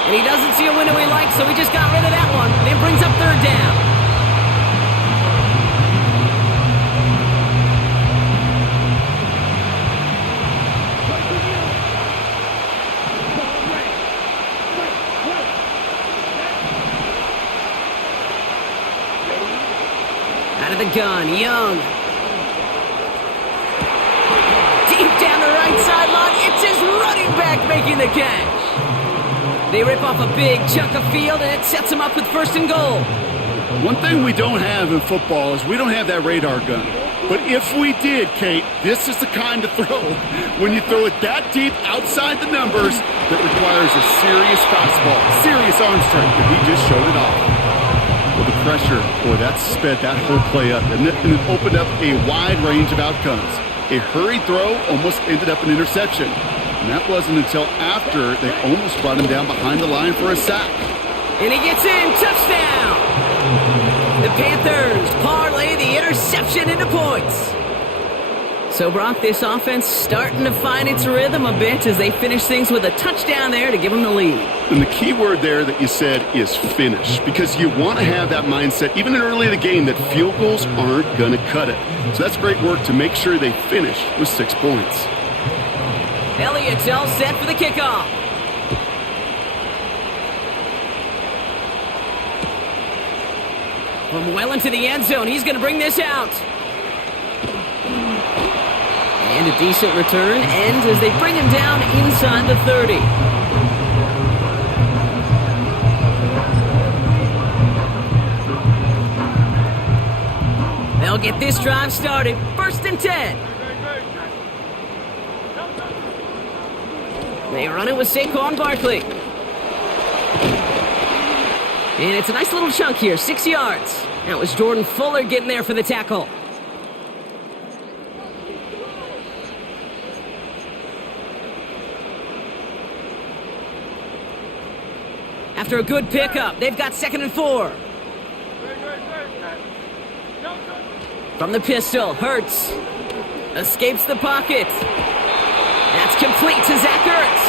And he doesn't see a window he likes, so he just got rid of that one. And it brings up 3rd down. Out of the gun, Young. Deep down the right sideline, it's his running back making the catch. They rip off a big chunk of field, and it sets them up with 1st and goal. One thing we don't have in football is we don't have that radar gun. But if we did, Kate, this is the kind of throw, when you throw it that deep outside the numbers, that requires a serious fastball, serious arm strength, and he just showed it off. Well, the pressure, boy, that sped that whole play up, and it opened up a wide range of outcomes. A hurried throw almost ended up an interception. And that wasn't until after they almost brought him down behind the line for a sack. And he gets in, touchdown! The Panthers parlay the interception into points. So, Brock, this offense starting to find its rhythm a bit as they finish things with a touchdown there to give them the lead. And the key word there that you said is finish, because you want to have that mindset, even in early in the game, that field goals aren't going to cut it. So that's great work to make sure they finish with 6 points. Elliott's all set for the kickoff. From well into the end zone, he's going to bring this out. And a decent return ends as they bring him down inside the 30. They'll get this drive started. 1st and 10. They run it with Saquon Barkley. And it's a nice little chunk here, 6 yards. That was Jordan Fuller getting there for the tackle. After a good pickup, they've got 2nd and 4. From the pistol, Hurts escapes the pocket. That's complete to Zach Ertz.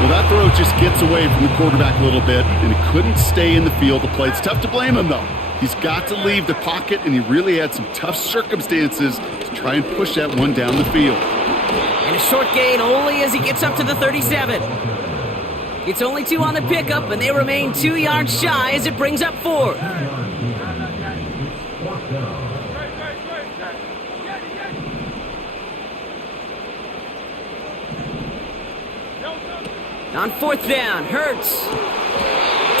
Well, that throw just gets away from the quarterback a little bit, and it couldn't stay in the field to play. It's tough to blame him, though. He's got to leave the pocket, and he really had some tough circumstances to try and push that one down the field. And a short gain only as he gets up to the 37. It's only 2 on the pickup, and they remain 2 yards shy as it brings up 4. On 4th down, Hurts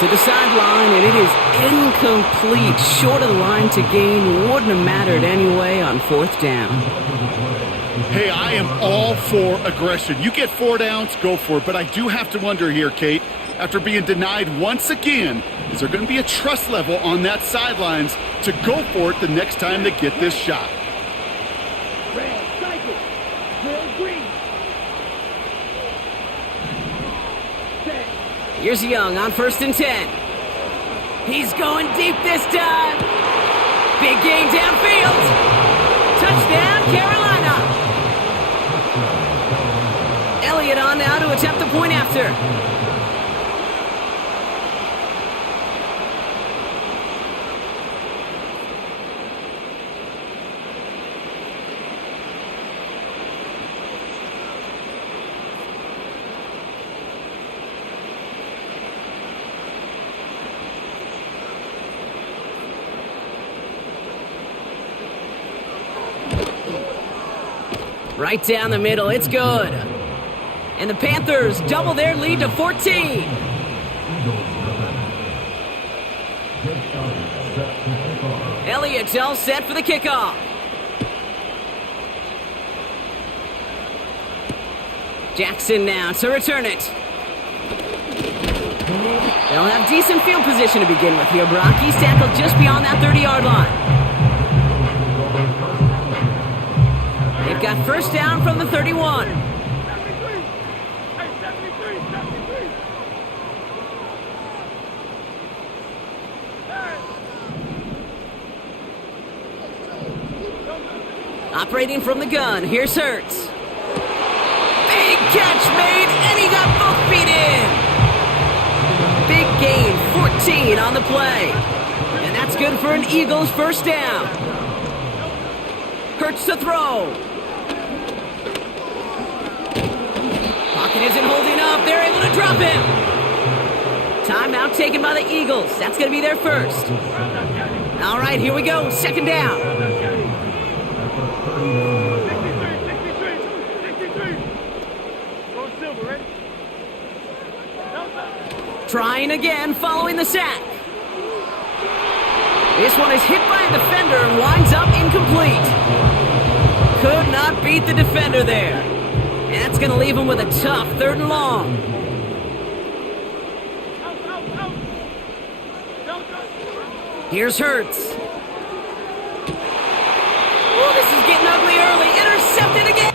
to the sideline, and it is incomplete. Short of the line to gain. Wouldn't have mattered anyway on 4th down. Hey, I am all for aggression. You get 4 downs, go for it. But I do have to wonder here, Kate, after being denied once again, is there going to be a trust level on that sidelines to go for it the next time they get this shot? Here's Young on 1st and 10. He's going deep this time. Big gain downfield. Touchdown, Carolina. Elliott on now to attempt the point after. Right down the middle, it's good. And the Panthers double their lead to 14. Elliott's all set for the kickoff. Jackson now to return it. They'll have decent field position to begin with here. Brock, he's tackled just beyond that 30-yard line. They've got 1st down from the 31. Operating from the gun, here's Hurts. Big catch made, and he got both feet in. Big gain, 14 on the play. And that's good for an Eagles 1st down. Hurts to throw. Pocket isn't holding up. They're able to drop him. Timeout taken by the Eagles. That's going to be their first. All right, here we go. 2nd down. Trying again following the sack. This one is hit by a defender and winds up incomplete. Could not beat the defender there. And that's going to leave him with a tough 3rd and long. Here's Hurts. Oh, this is getting ugly early. Intercepted again.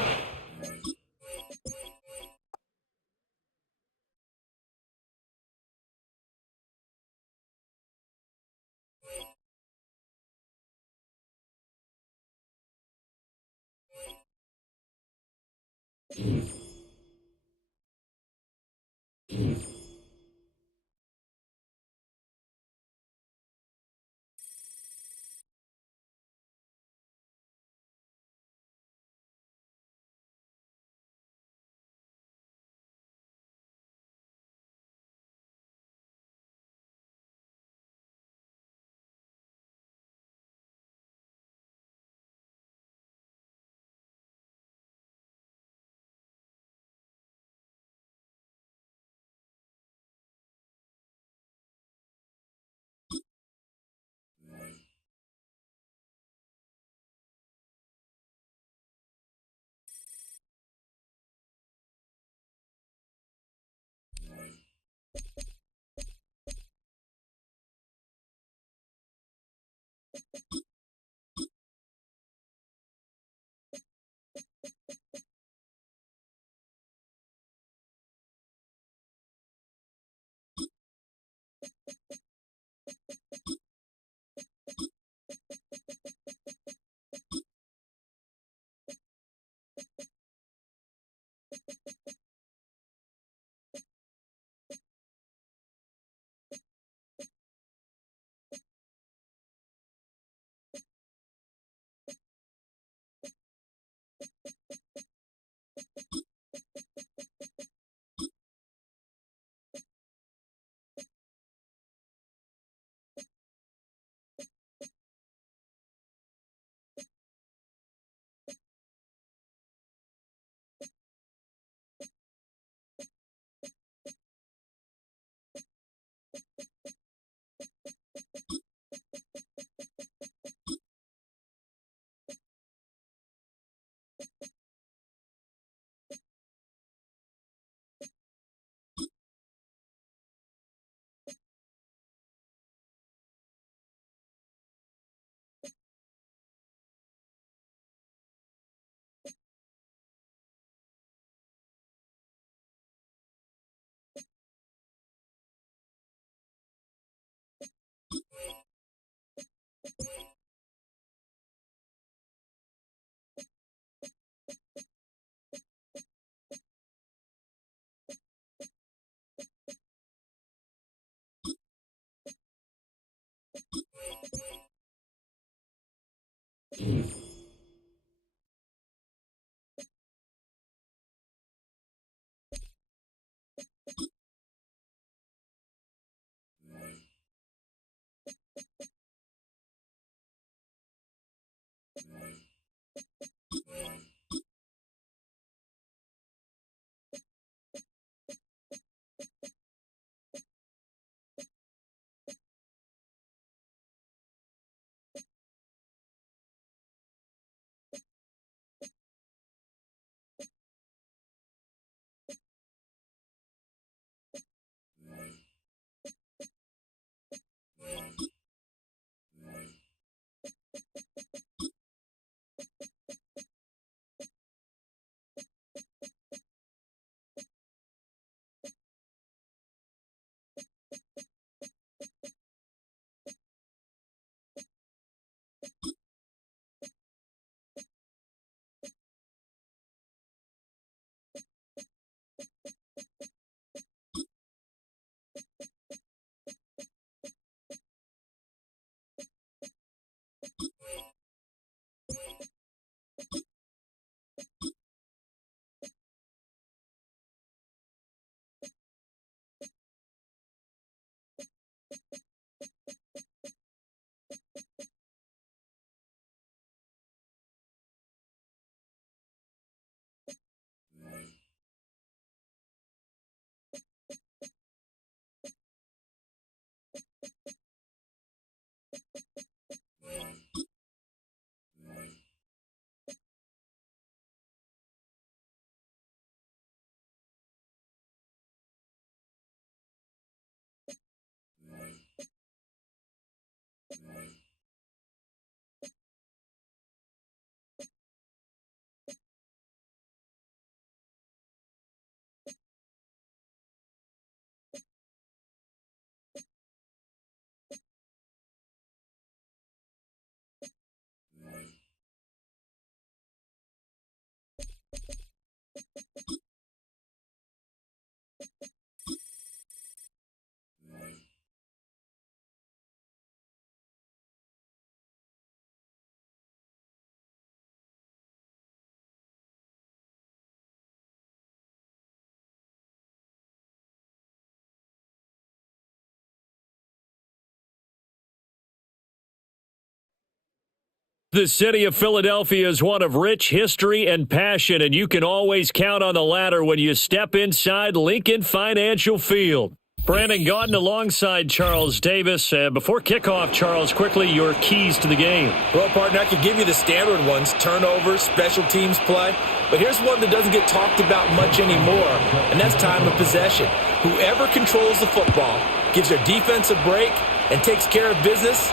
The city of Philadelphia is one of rich history and passion, and you can always count on the latter when you step inside Lincoln Financial Field. Brandon Gaudin alongside Charles Davis. Before kickoff, Charles, quickly your keys to the game. Well, partner, I could give you the standard ones, turnovers, special teams play. But here's one that doesn't get talked about much anymore, and that's time of possession. Whoever controls the football, gives their defense a break, and takes care of business,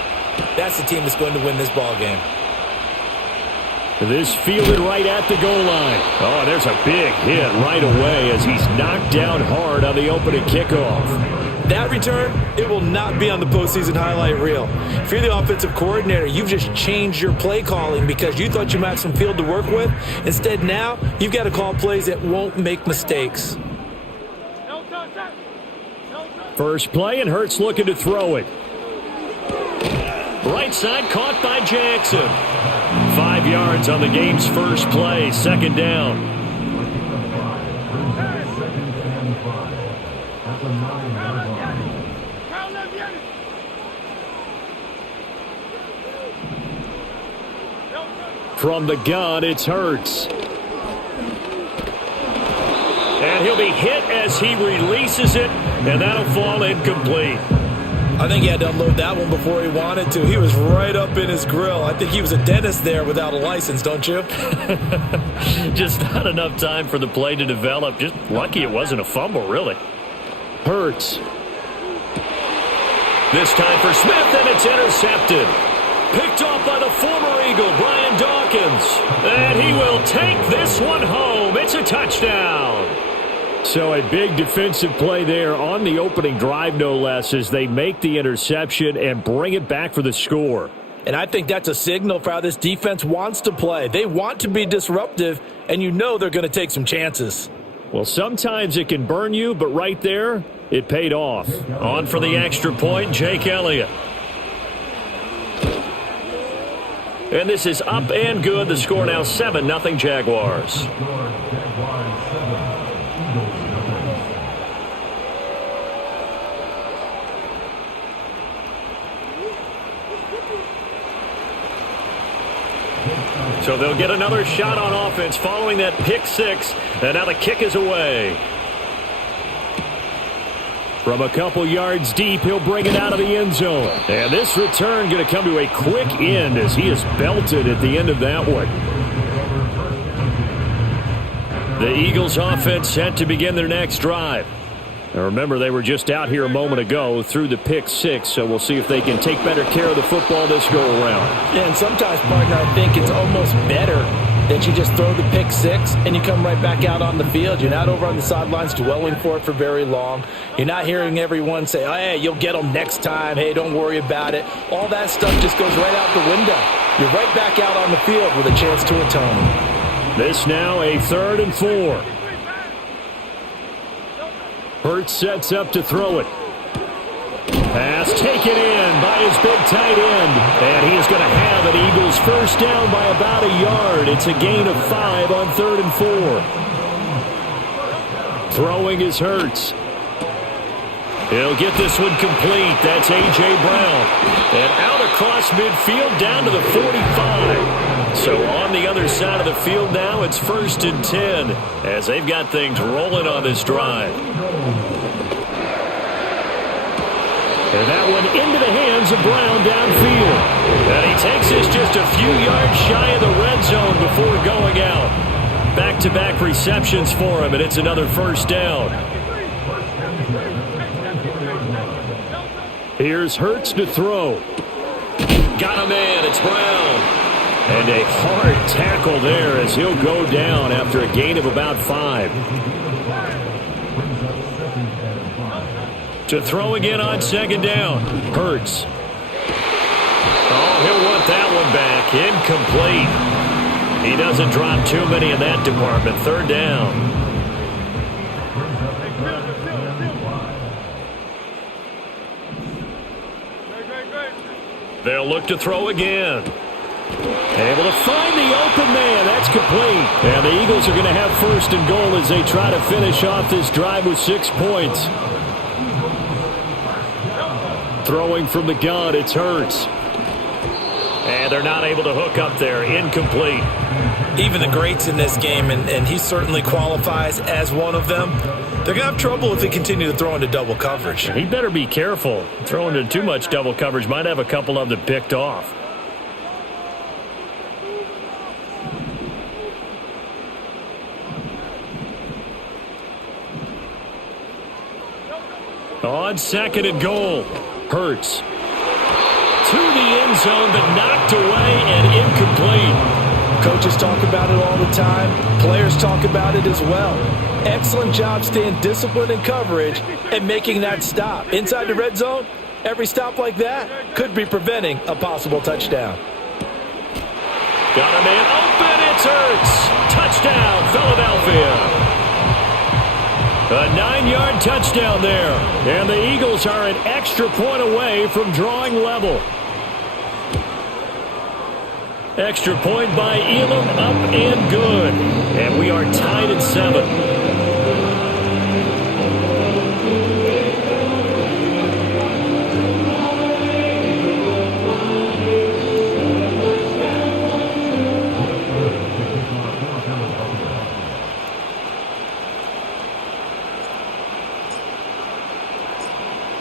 That's the team that's going to win this ball game. This fielded right at the goal line. Oh, there's a big hit right away as he's knocked down hard on the opening kickoff. That return, it will not be on the postseason highlight reel. If you're the offensive coordinator, you've just changed your play calling because you thought you might have some field to work with. Instead, now you've got to call plays that won't make mistakes. First play, and Hurts looking to throw it. Right side caught by Jackson. 5 yards on the game's first play, second down. From the gun, it's Hurts. And he'll be hit as he releases it, and that'll fall incomplete. I think he had to unload that one before he wanted to. He was right up in his grill. I think he was a dentist there without a license, don't you? Just not enough time for the play to develop. Just lucky it wasn't a fumble, really. Hurts. This time for Smith, and it's intercepted. Picked off by the former Eagle, Brian Dawkins. And he will take this one home. It's a touchdown. So a big defensive play there on the opening drive, no less, as they make the interception and bring it back for the score. And I think that's a signal for how this defense wants to play. They want to be disruptive, and you know they're going to take some chances. Well, sometimes it can burn you, but right there, it paid off. On for the extra point, Jake Elliott. And this is up and good. The score now 7-0 Jaguars. So they'll get another shot on offense following that pick six. And now the kick is away. From a couple yards deep, he'll bring it out of the end zone. And this return going to come to a quick end as he is belted at the end of that one. The Eagles offense set to begin their next drive. Now remember, they were just out here a moment ago through the pick six, so we'll see if they can take better care of the football this go-around. Yeah, and sometimes, partner, I think it's almost better that you just throw the pick six and you come right back out on the field. You're not over on the sidelines dwelling for it for very long. You're not hearing everyone say, oh, hey, you'll get them next time. Hey, don't worry about it. All that stuff just goes right out the window. You're right back out on the field with a chance to atone. This now a 3rd and 4. Hurts sets up to throw it. Pass taken in by his big tight end. And he is going to have an Eagles first down by about a yard. It's a gain of 5 on 3rd and 4. Throwing is Hurts. He'll get this one complete. That's A.J. Browne. And out across midfield down to the 45. So on the other side of the field now, it's 1st and 10 as they've got things rolling on this drive. And that one into the hands of Browne downfield. And he takes this just a few yards shy of the red zone before going out. Back-to-back receptions for him, and it's another first down. Here's Hurts to throw. Got a man, it's Browne. And a hard tackle there as he'll go down after a gain of about 5. To throw again on 2nd down. Hurts. Oh, he'll want that one back. Incomplete. He doesn't drop too many in that department. 3rd down. They'll look to throw again. Able to find the open man. That's complete. And the Eagles are going to have 1st and goal as they try to finish off this drive with 6 points. Throwing from the gun, it's Hurts. And they're not able to hook up there. Incomplete. Even the greats in this game, and he certainly qualifies as one of them, they're going to have trouble if they continue to throw into double coverage. He better be careful. Throwing into too much double coverage might have a couple of them picked off. On 2nd and goal, Hurts. to the end zone, but knocked away and incomplete. Coaches talk about it all the time. Players talk about it as well. Excellent job staying disciplined in coverage and making that stop. Inside the red zone, every stop like that could be preventing a possible touchdown. Got a man open. It's Ertz. Touchdown, Philadelphia. A 9-yard touchdown there. And the Eagles are an extra point away from drawing level. Extra point by Elam, up and good. And we are tied at 7.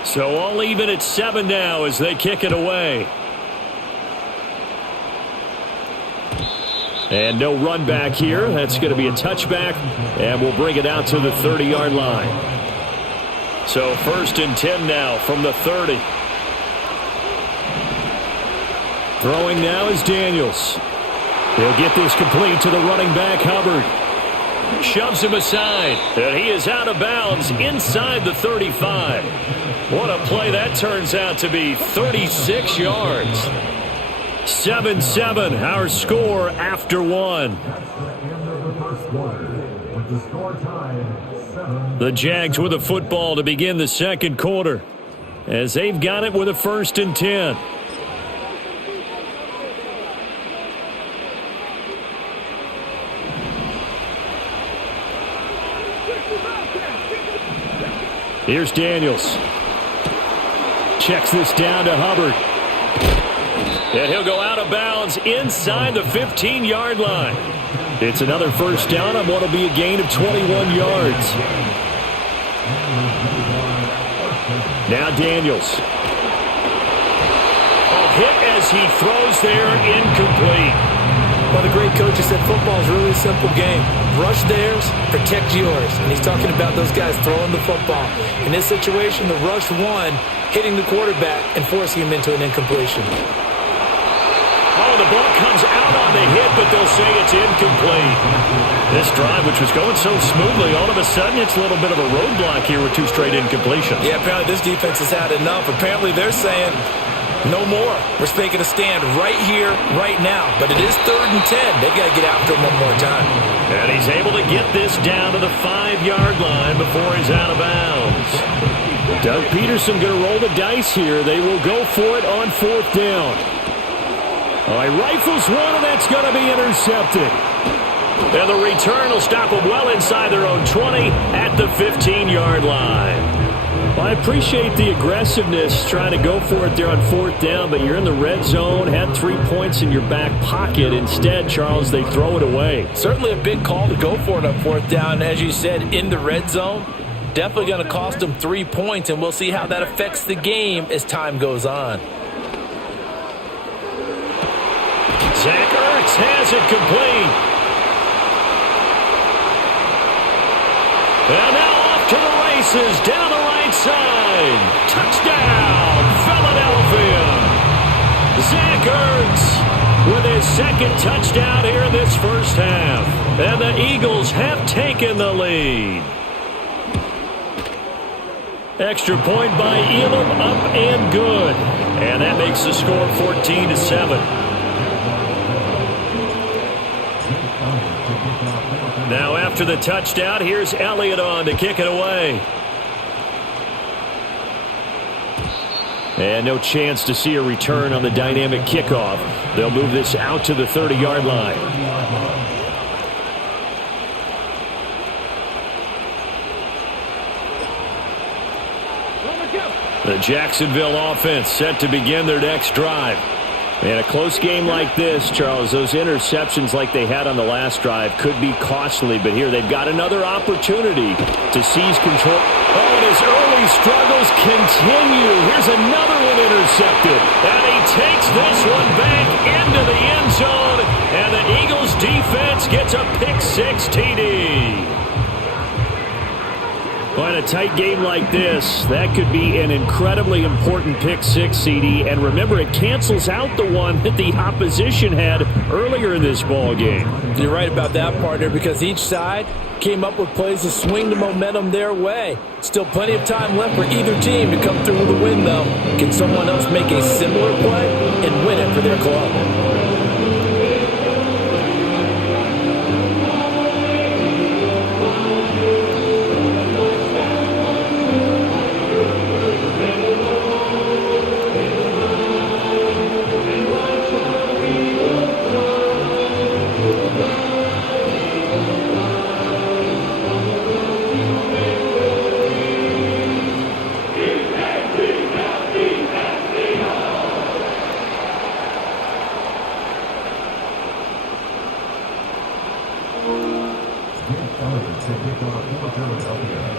So all even at 7 now as they kick it away. And no run back here. That's going to be a touchback, and we'll bring it out to the 30-yard line. So 1st and 10 now from the 30. Throwing now is Daniels. He'll get this complete to the running back, Hubbard. Shoves him aside, and he is out of bounds inside the 35. What a play that turns out to be, 36 yards. 7-7, our score after 1. The Jags with a football to begin the second quarter as they've got it with a 1st and 10. Here's Daniels. Checks this down to Hubbard. And he'll go out of bounds inside the 15-yard line. It's another first down on what will be a gain of 21 yards. Now Daniels. Hit as he throws there, incomplete. One of the great coaches said football is really a simple game. Rush theirs, protect yours. And he's talking about those guys throwing the football. In this situation, the rush one, hitting the quarterback and forcing him into an incompletion. Oh, the ball comes out on the hit, but they'll say it's incomplete. This drive, which was going so smoothly, all of a sudden it's a little bit of a roadblock here with 2 straight incompletions. Yeah, apparently this defense has had enough. Apparently they're saying no more. We're making a stand right here, right now. But it is 3rd and 10. They've got to get after him one more time. And he's able to get this down to the 5-yard line before he's out of bounds. Doug Peterson going to roll the dice here. They will go for it on 4th down. All right, rifles one, and that's going to be intercepted. And the return will stop them well inside their own 20 at the 15-yard line. Well, I appreciate the aggressiveness trying to go for it there on 4th down, but you're in the red zone, had 3 points in your back pocket. Instead, Charles, they throw it away. Certainly a big call to go for it on 4th down. As you said, in the red zone, definitely going to cost them 3 points, and we'll see how that affects the game as time goes on. Zach Ertz has it complete. And now off to the races, down the right side. Touchdown, Philadelphia. Zach Ertz with his 2nd touchdown here in this first half. And the Eagles have taken the lead. Extra point by Elam, up and good. And that makes the score 14-7. Now after the touchdown, here's Elliott on to kick it away. And no chance to see a return on the dynamic kickoff. They'll move this out to the 30-yard line. The Jacksonville offense set to begin their next drive. And a close game like this, Charles, those interceptions like they had on the last drive could be costly. But here they've got another opportunity to seize control. Oh, and his early struggles continue. Here's another one intercepted. And he takes this one back into the end zone. And the Eagles defense gets a pick-6 TD. Well, in a tight game like this, that could be an incredibly important pick six, CD. And remember, it cancels out the one that the opposition had earlier in this ball game. You're right about that, partner, because each side came up with plays to swing the momentum their way. Still plenty of time left for either team to come through with a win, though. Can someone else make a similar play and win it for their club?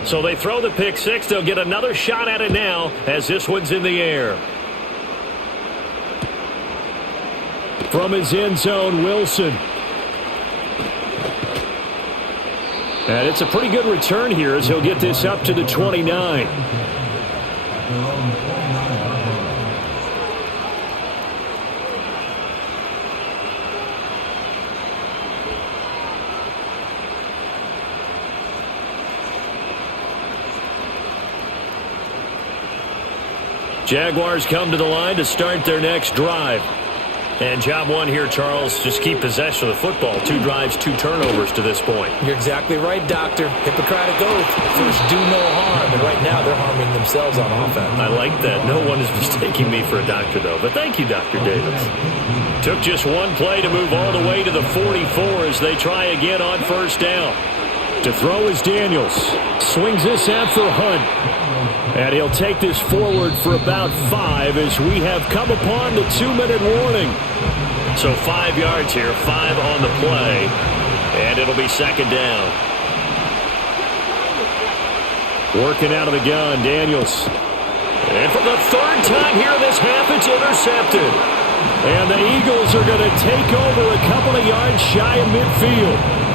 So they throw the pick six. They'll get another shot at it now as this one's in the air. From his end zone, Wilson. And it's a pretty good return here as he'll get this up to the 29. Jaguars come to the line to start their next drive. And job one here, Charles, just keep possession of the football. 2 drives, 2 turnovers to this point. You're exactly right, Doctor. Hippocratic oath. First, do no harm. And right now, they're harming themselves on offense. I like that. No one is mistaking me for a doctor, though. But thank you, Dr. Davis. Took just one play to move all the way to the 44 as they try again on first down. To throw is Daniels. Swings this out for Hunt. And he'll take this forward for about 5 as we have come upon the 2-minute warning. So 5 yards here, 5 on the play, and it'll be second down. Working out of the gun, Daniels. And for the 3rd time here in this half, it's intercepted. And the Eagles are going to take over a couple of yards shy of midfield.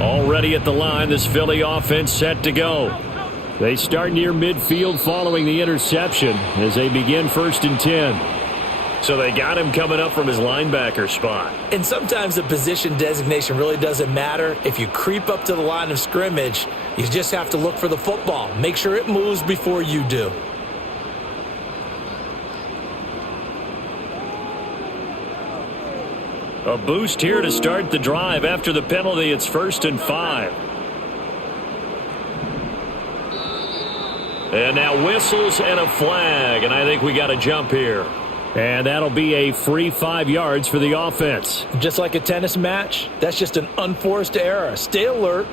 Already at the line, this Philly offense set to go. They start near midfield following the interception as they begin 1st and 10. So they got him coming up from his linebacker spot. And sometimes the position designation really doesn't matter. If you creep up to the line of scrimmage, you just have to look for the football. Make sure it moves before you do. A boost here to start the drive. After the penalty, it's 1st and 5. And now whistles and a flag, and I think we got a jump here. And that'll be a free 5 yards for the offense. Just like a tennis match, that's just an unforced error. Stay alert.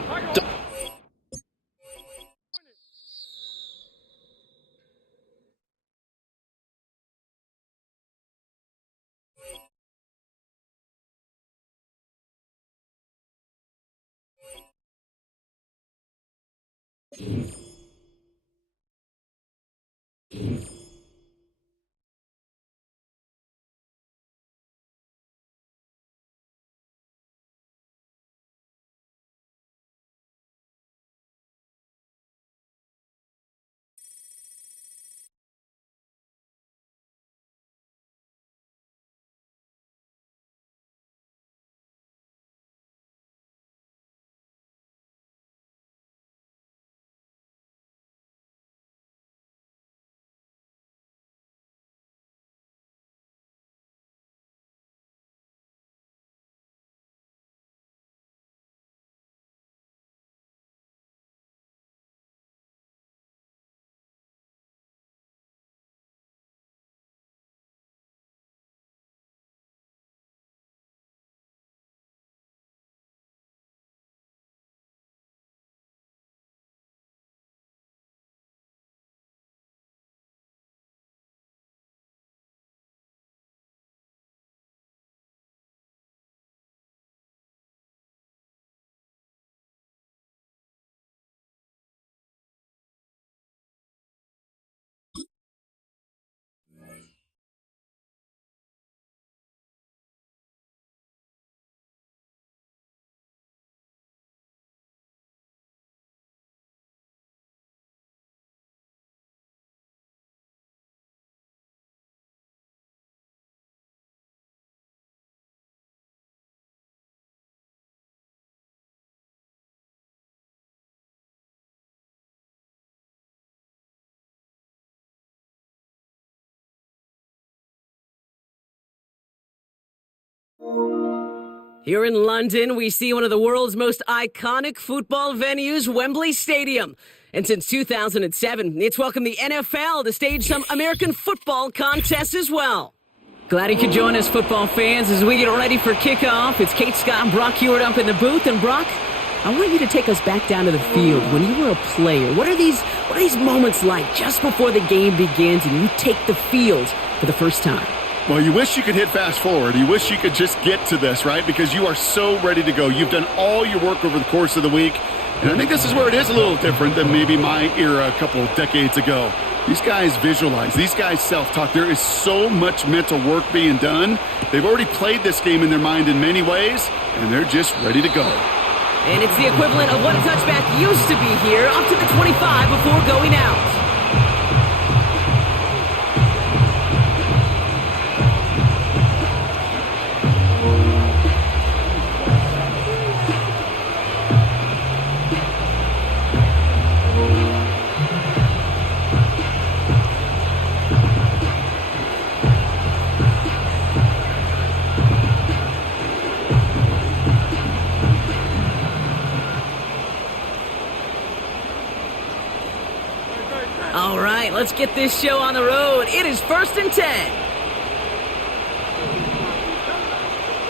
Here in London, we see one of the world's most iconic football venues, Wembley Stadium. And since 2007, it's welcomed the NFL to stage some American football contests as well. Glad you could join us, football fans, as we get ready for kickoff. It's Kate Scott and Brock Hewitt up in the booth. And Brock, I want you to take us back down to the field. When you were a player, what are these moments like just before the game begins and you take the field for the first time? Well, you wish you could hit fast forward. You wish you could just get to this, right? Because you are so ready to go. You've done all your work over the course of the week. And I think this is where it is a little different than maybe my era a couple of decades ago. These guys visualize. These guys self-talk. There is so much mental work being done. They've already played this game in their mind in many ways, and they're just ready to go. And it's the equivalent of what a touchback used to be here, up to the 25 before going out. All right, let's get this show on the road. It is 1st and 10.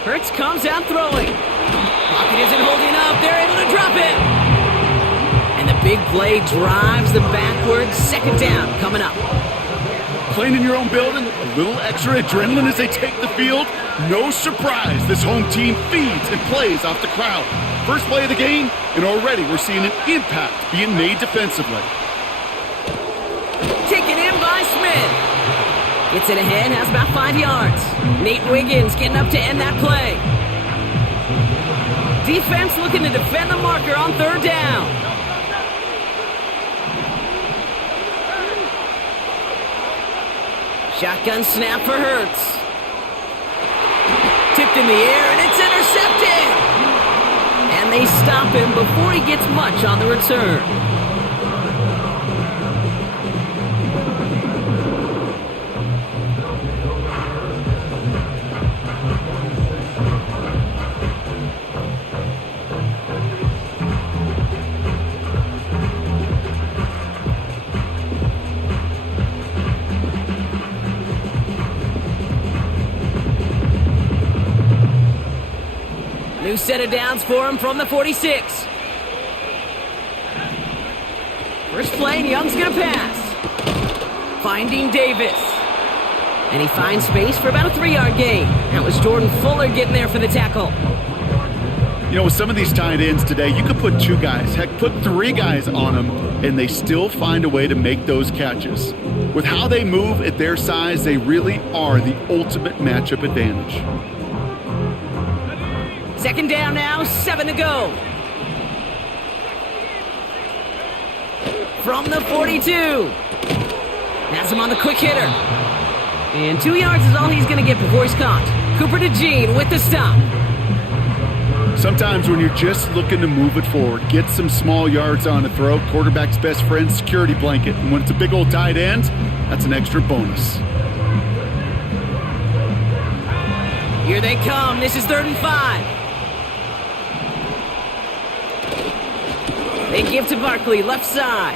Hurts comes out throwing. Pocket isn't holding up. They're able to drop it. And the big play drives them backwards. 2nd down coming up. Playing in your own building, a little extra adrenaline as they take the field. No surprise, this home team feeds and plays off the crowd. First play of the game, and already we're seeing an impact being made defensively. Taken in by Smith. Gets it ahead, has about 5 yards. Nate Wiggins getting up to end that play. Defense looking to defend the marker on 3rd down. Shotgun snap for Hurts. Tipped in the air, and it's intercepted. And they stop him before he gets much on the return. New set of downs for him from the 46. First play, and Young's going to pass. Finding Davis. And he finds space for about a 3-yard gain. That was Jordan Fuller getting there for the tackle. You know, with some of these tight ends today, you could put 2 guys, heck, put 3 guys on them, and they still find a way to make those catches. With how they move at their size, they really are the ultimate matchup advantage. 2nd down now, 7 to go. From the 42. Has him on the quick hitter. And 2 yards is all he's going to get before he's caught. Cooper DeJean with the stop. Sometimes when you're just looking to move it forward, get some small yards on a throw, quarterback's best friend, security blanket. And when it's a big old tight end, that's an extra bonus. Here they come. This is 3rd and 5. They give to Barkley, left side.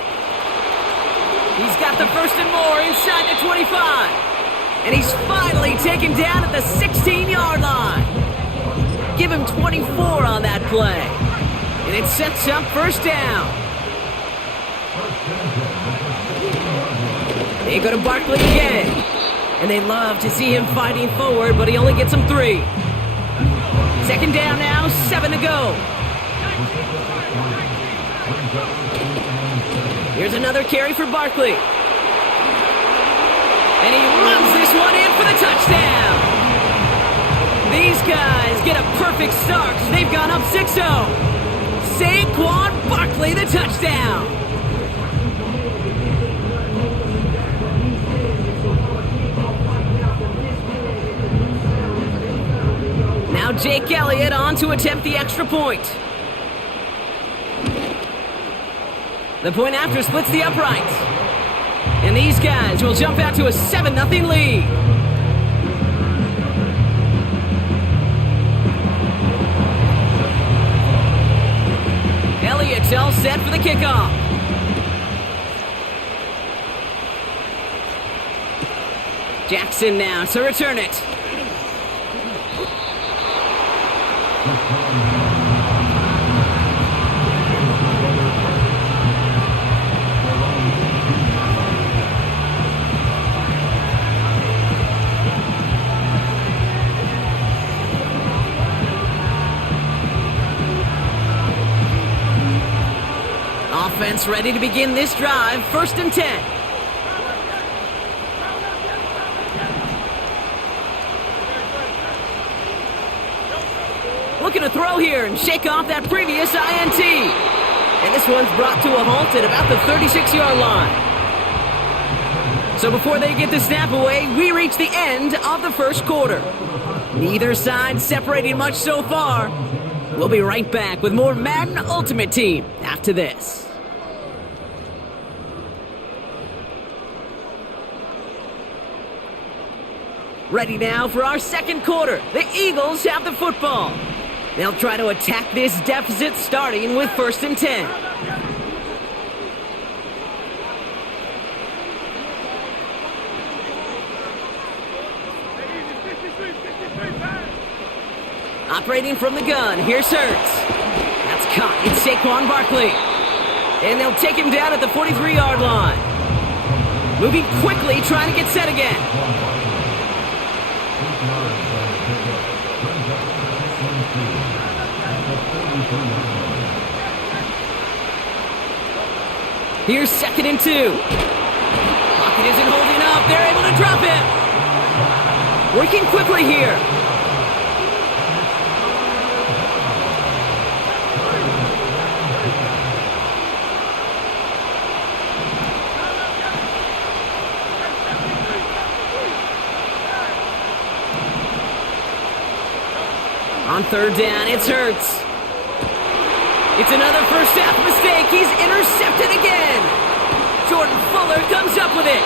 He's got the 1st and more inside the 25. And he's finally taken down at the 16-yard line. Give him 24 on that play. And it sets up 1st down. They go to Barkley again. And they love to see him fighting forward, but he only gets them 3. 2nd down now, 7 to go. Here's another carry for Barkley. And he runs this one in for the touchdown. These guys get a perfect start. They've gone up 6-0. Saquon Barkley, the touchdown. Now Jake Elliott on to attempt the extra point. The point after splits the uprights. And these guys will jump out to a 7-0 lead. set for the kickoff. Jackson now to return it. Offense ready to begin this drive. 1st and 10. Looking to throw here and shake off that previous INT. And this one's brought to a halt at about the 36-yard line. So before they get the snap away, we reach the end of the first quarter. Neither side separating much so far. We'll be right back with more Madden Ultimate Team after this. Ready now for our second quarter. The Eagles have the football. They'll try to attack this deficit starting with 1st and 10. Operating from the gun, here's Hurts. That's caught. It's Saquon Barkley. And they'll take him down at the 43-yard line. Moving quickly, trying to get set again. Here's 2nd and 2. Pocket isn't holding up. They're able to drop him. Working quickly here. On 3rd down, it's Hurts. It's another first half mistake. He's intercepted again. Jordan Fuller comes up with it.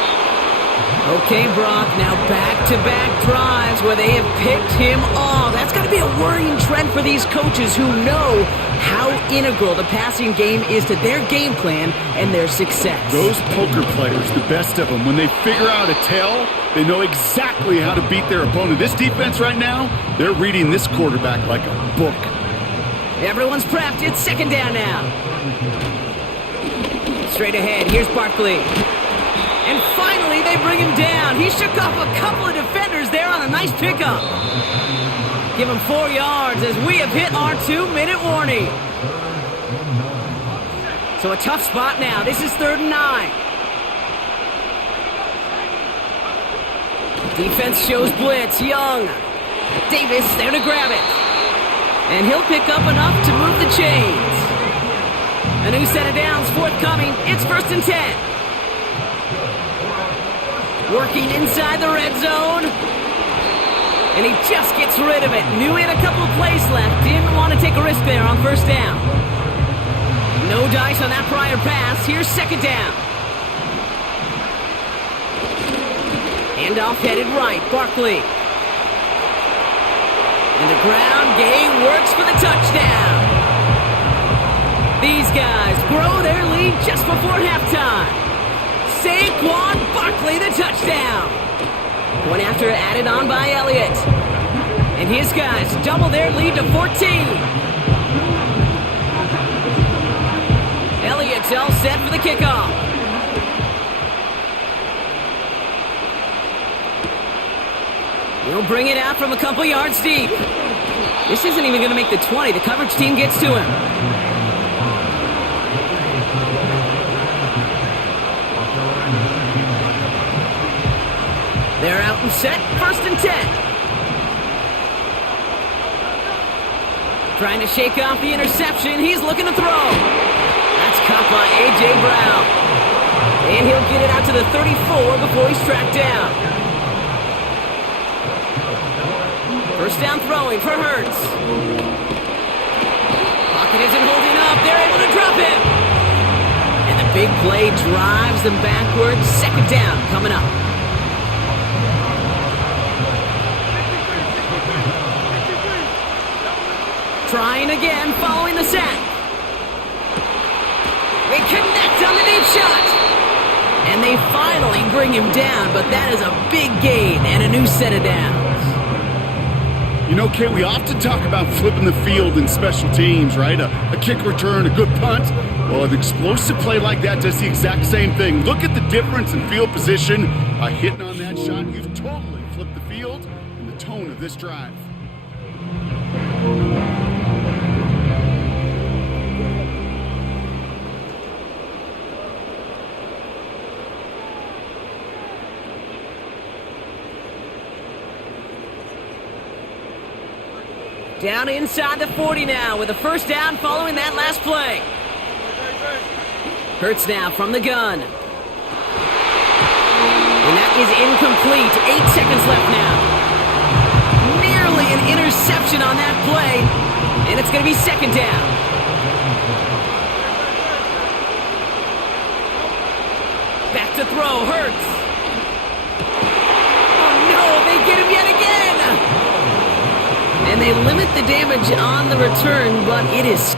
Okay, Brock, now back-to-back drives where they have picked him off. That's got to be a worrying trend for these coaches who know how integral the passing game is to their game plan and their success. Those poker players, the best of them, when they figure out a tell, they know exactly how to beat their opponent. This defense right now, they're reading this quarterback like a book. Everyone's prepped. It's 2nd down now. Straight ahead. Here's Barkley. And finally, they bring him down. He shook off a couple of defenders there on a nice pickup. Give him 4 yards as we have hit our 2-minute warning. So a tough spot now. This is 3rd and 9. Defense shows blitz. Young. Davis there to grab it. And he'll pick up enough to move the chains. A new set of downs forthcoming. It's 1st and 10. Working inside the red zone. And he just gets rid of it. Knew he had a couple of plays left. Didn't want to take a risk there on 1st down. No dice on that prior pass. Here's 2nd down. Handoff headed right. Barkley. And the ground game works for the touchdown. These guys grow their lead just before halftime. Saquon Barkley, the touchdown. One after added on by Elliott. And his guys double their lead to 14. Elliott's all set for the kickoff. He'll bring it out from a couple yards deep. This isn't even going to make the 20. The coverage team gets to him. They're out and set. 1st and 10. Trying to shake off the interception. He's looking to throw. That's caught by A.J. Browne. And he'll get it out to the 34 before he's tracked down. 1st down throwing for Hurts. Pocket isn't holding up. They're able to drop him. And the big play drives them backwards. 2nd down coming up. Trying again following the sack. They connect on the deep shot. And they finally bring him down, but that is a big gain and a new set of downs. You know, Kay, we often talk about flipping the field in special teams, right? A kick return, a good punt. Well, an explosive play like that does the exact same thing. Look at the difference in field position. By hitting on that shot, you've totally flipped the field and the tone of this drive. Down inside the 40 now with a first down following that last play. Hurts now from the gun. And that is incomplete. 8 seconds left now. Nearly an interception on that play. And it's going to be second down. Back to throw. Hurts. Oh no, they get him yet again. And they limit the damage on the return, but it is...